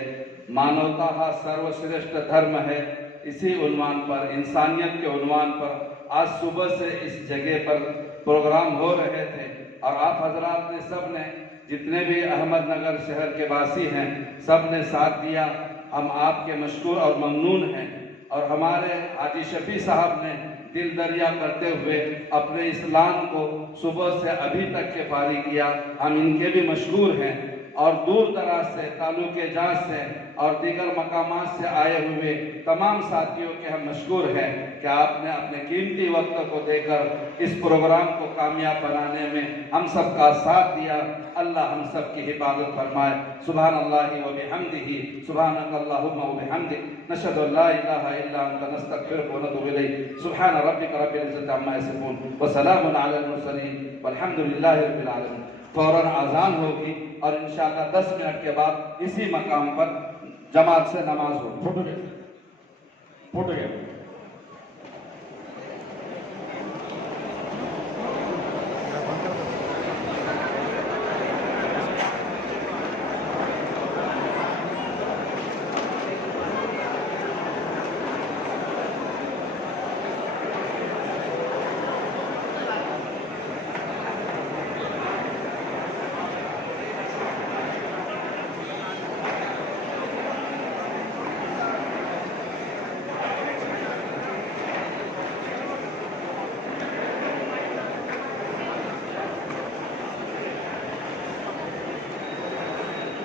मानवता का सर्वश्रेष्ठ धर्म है, इसी उन्वान पर, इंसानियत के उन्वान पर आज सुबह से इस जगह पर प्रोग्राम हो रहे थे और आप हजरात ने सब ने, जितने भी अहमदनगर शहर के वासी हैं, सब ने साथ दिया. हम आपके मशकूर और ममनून हैं और हमारे हाजी शफी साहब ने दिल दरिया करते हुए अपने इस्लाम को सुबह से अभी तक के फारी किया. हम इनके भी मशकूर हैं और दूर दराज से, तालुके जांच से और दीगर मकामात से आए हुए तमाम साथियों के हम मशकूर हैं कि आपने अपने कीमती वक्त को देकर इस प्रोग्राम को कामयाब बनाने में हम सब का साथ दिया. अल्लाह हम सब की हिफाजत फरमाए. सुभान अल्लाहि व बिहम्दिही, सुभानक अल्लाहुम्मा व बिहम्दिक, नशहदु अल्ला इलाहा इल्ला अंता नस्तगफिरुका व नतूबु इलैक. सुभान रब्बिका रब्बिल इज्जति अम्मा यसिफून व सलामुन अलल मुरसलीन वल्हम्दुलिल्लाहि रब्बिल आलमीन. फौरन आज़ान होगी और इंशाअल्लाह 10 मिनट के बाद इसी मकाम पर जमात से नमाज होगी. फोटो घ्या.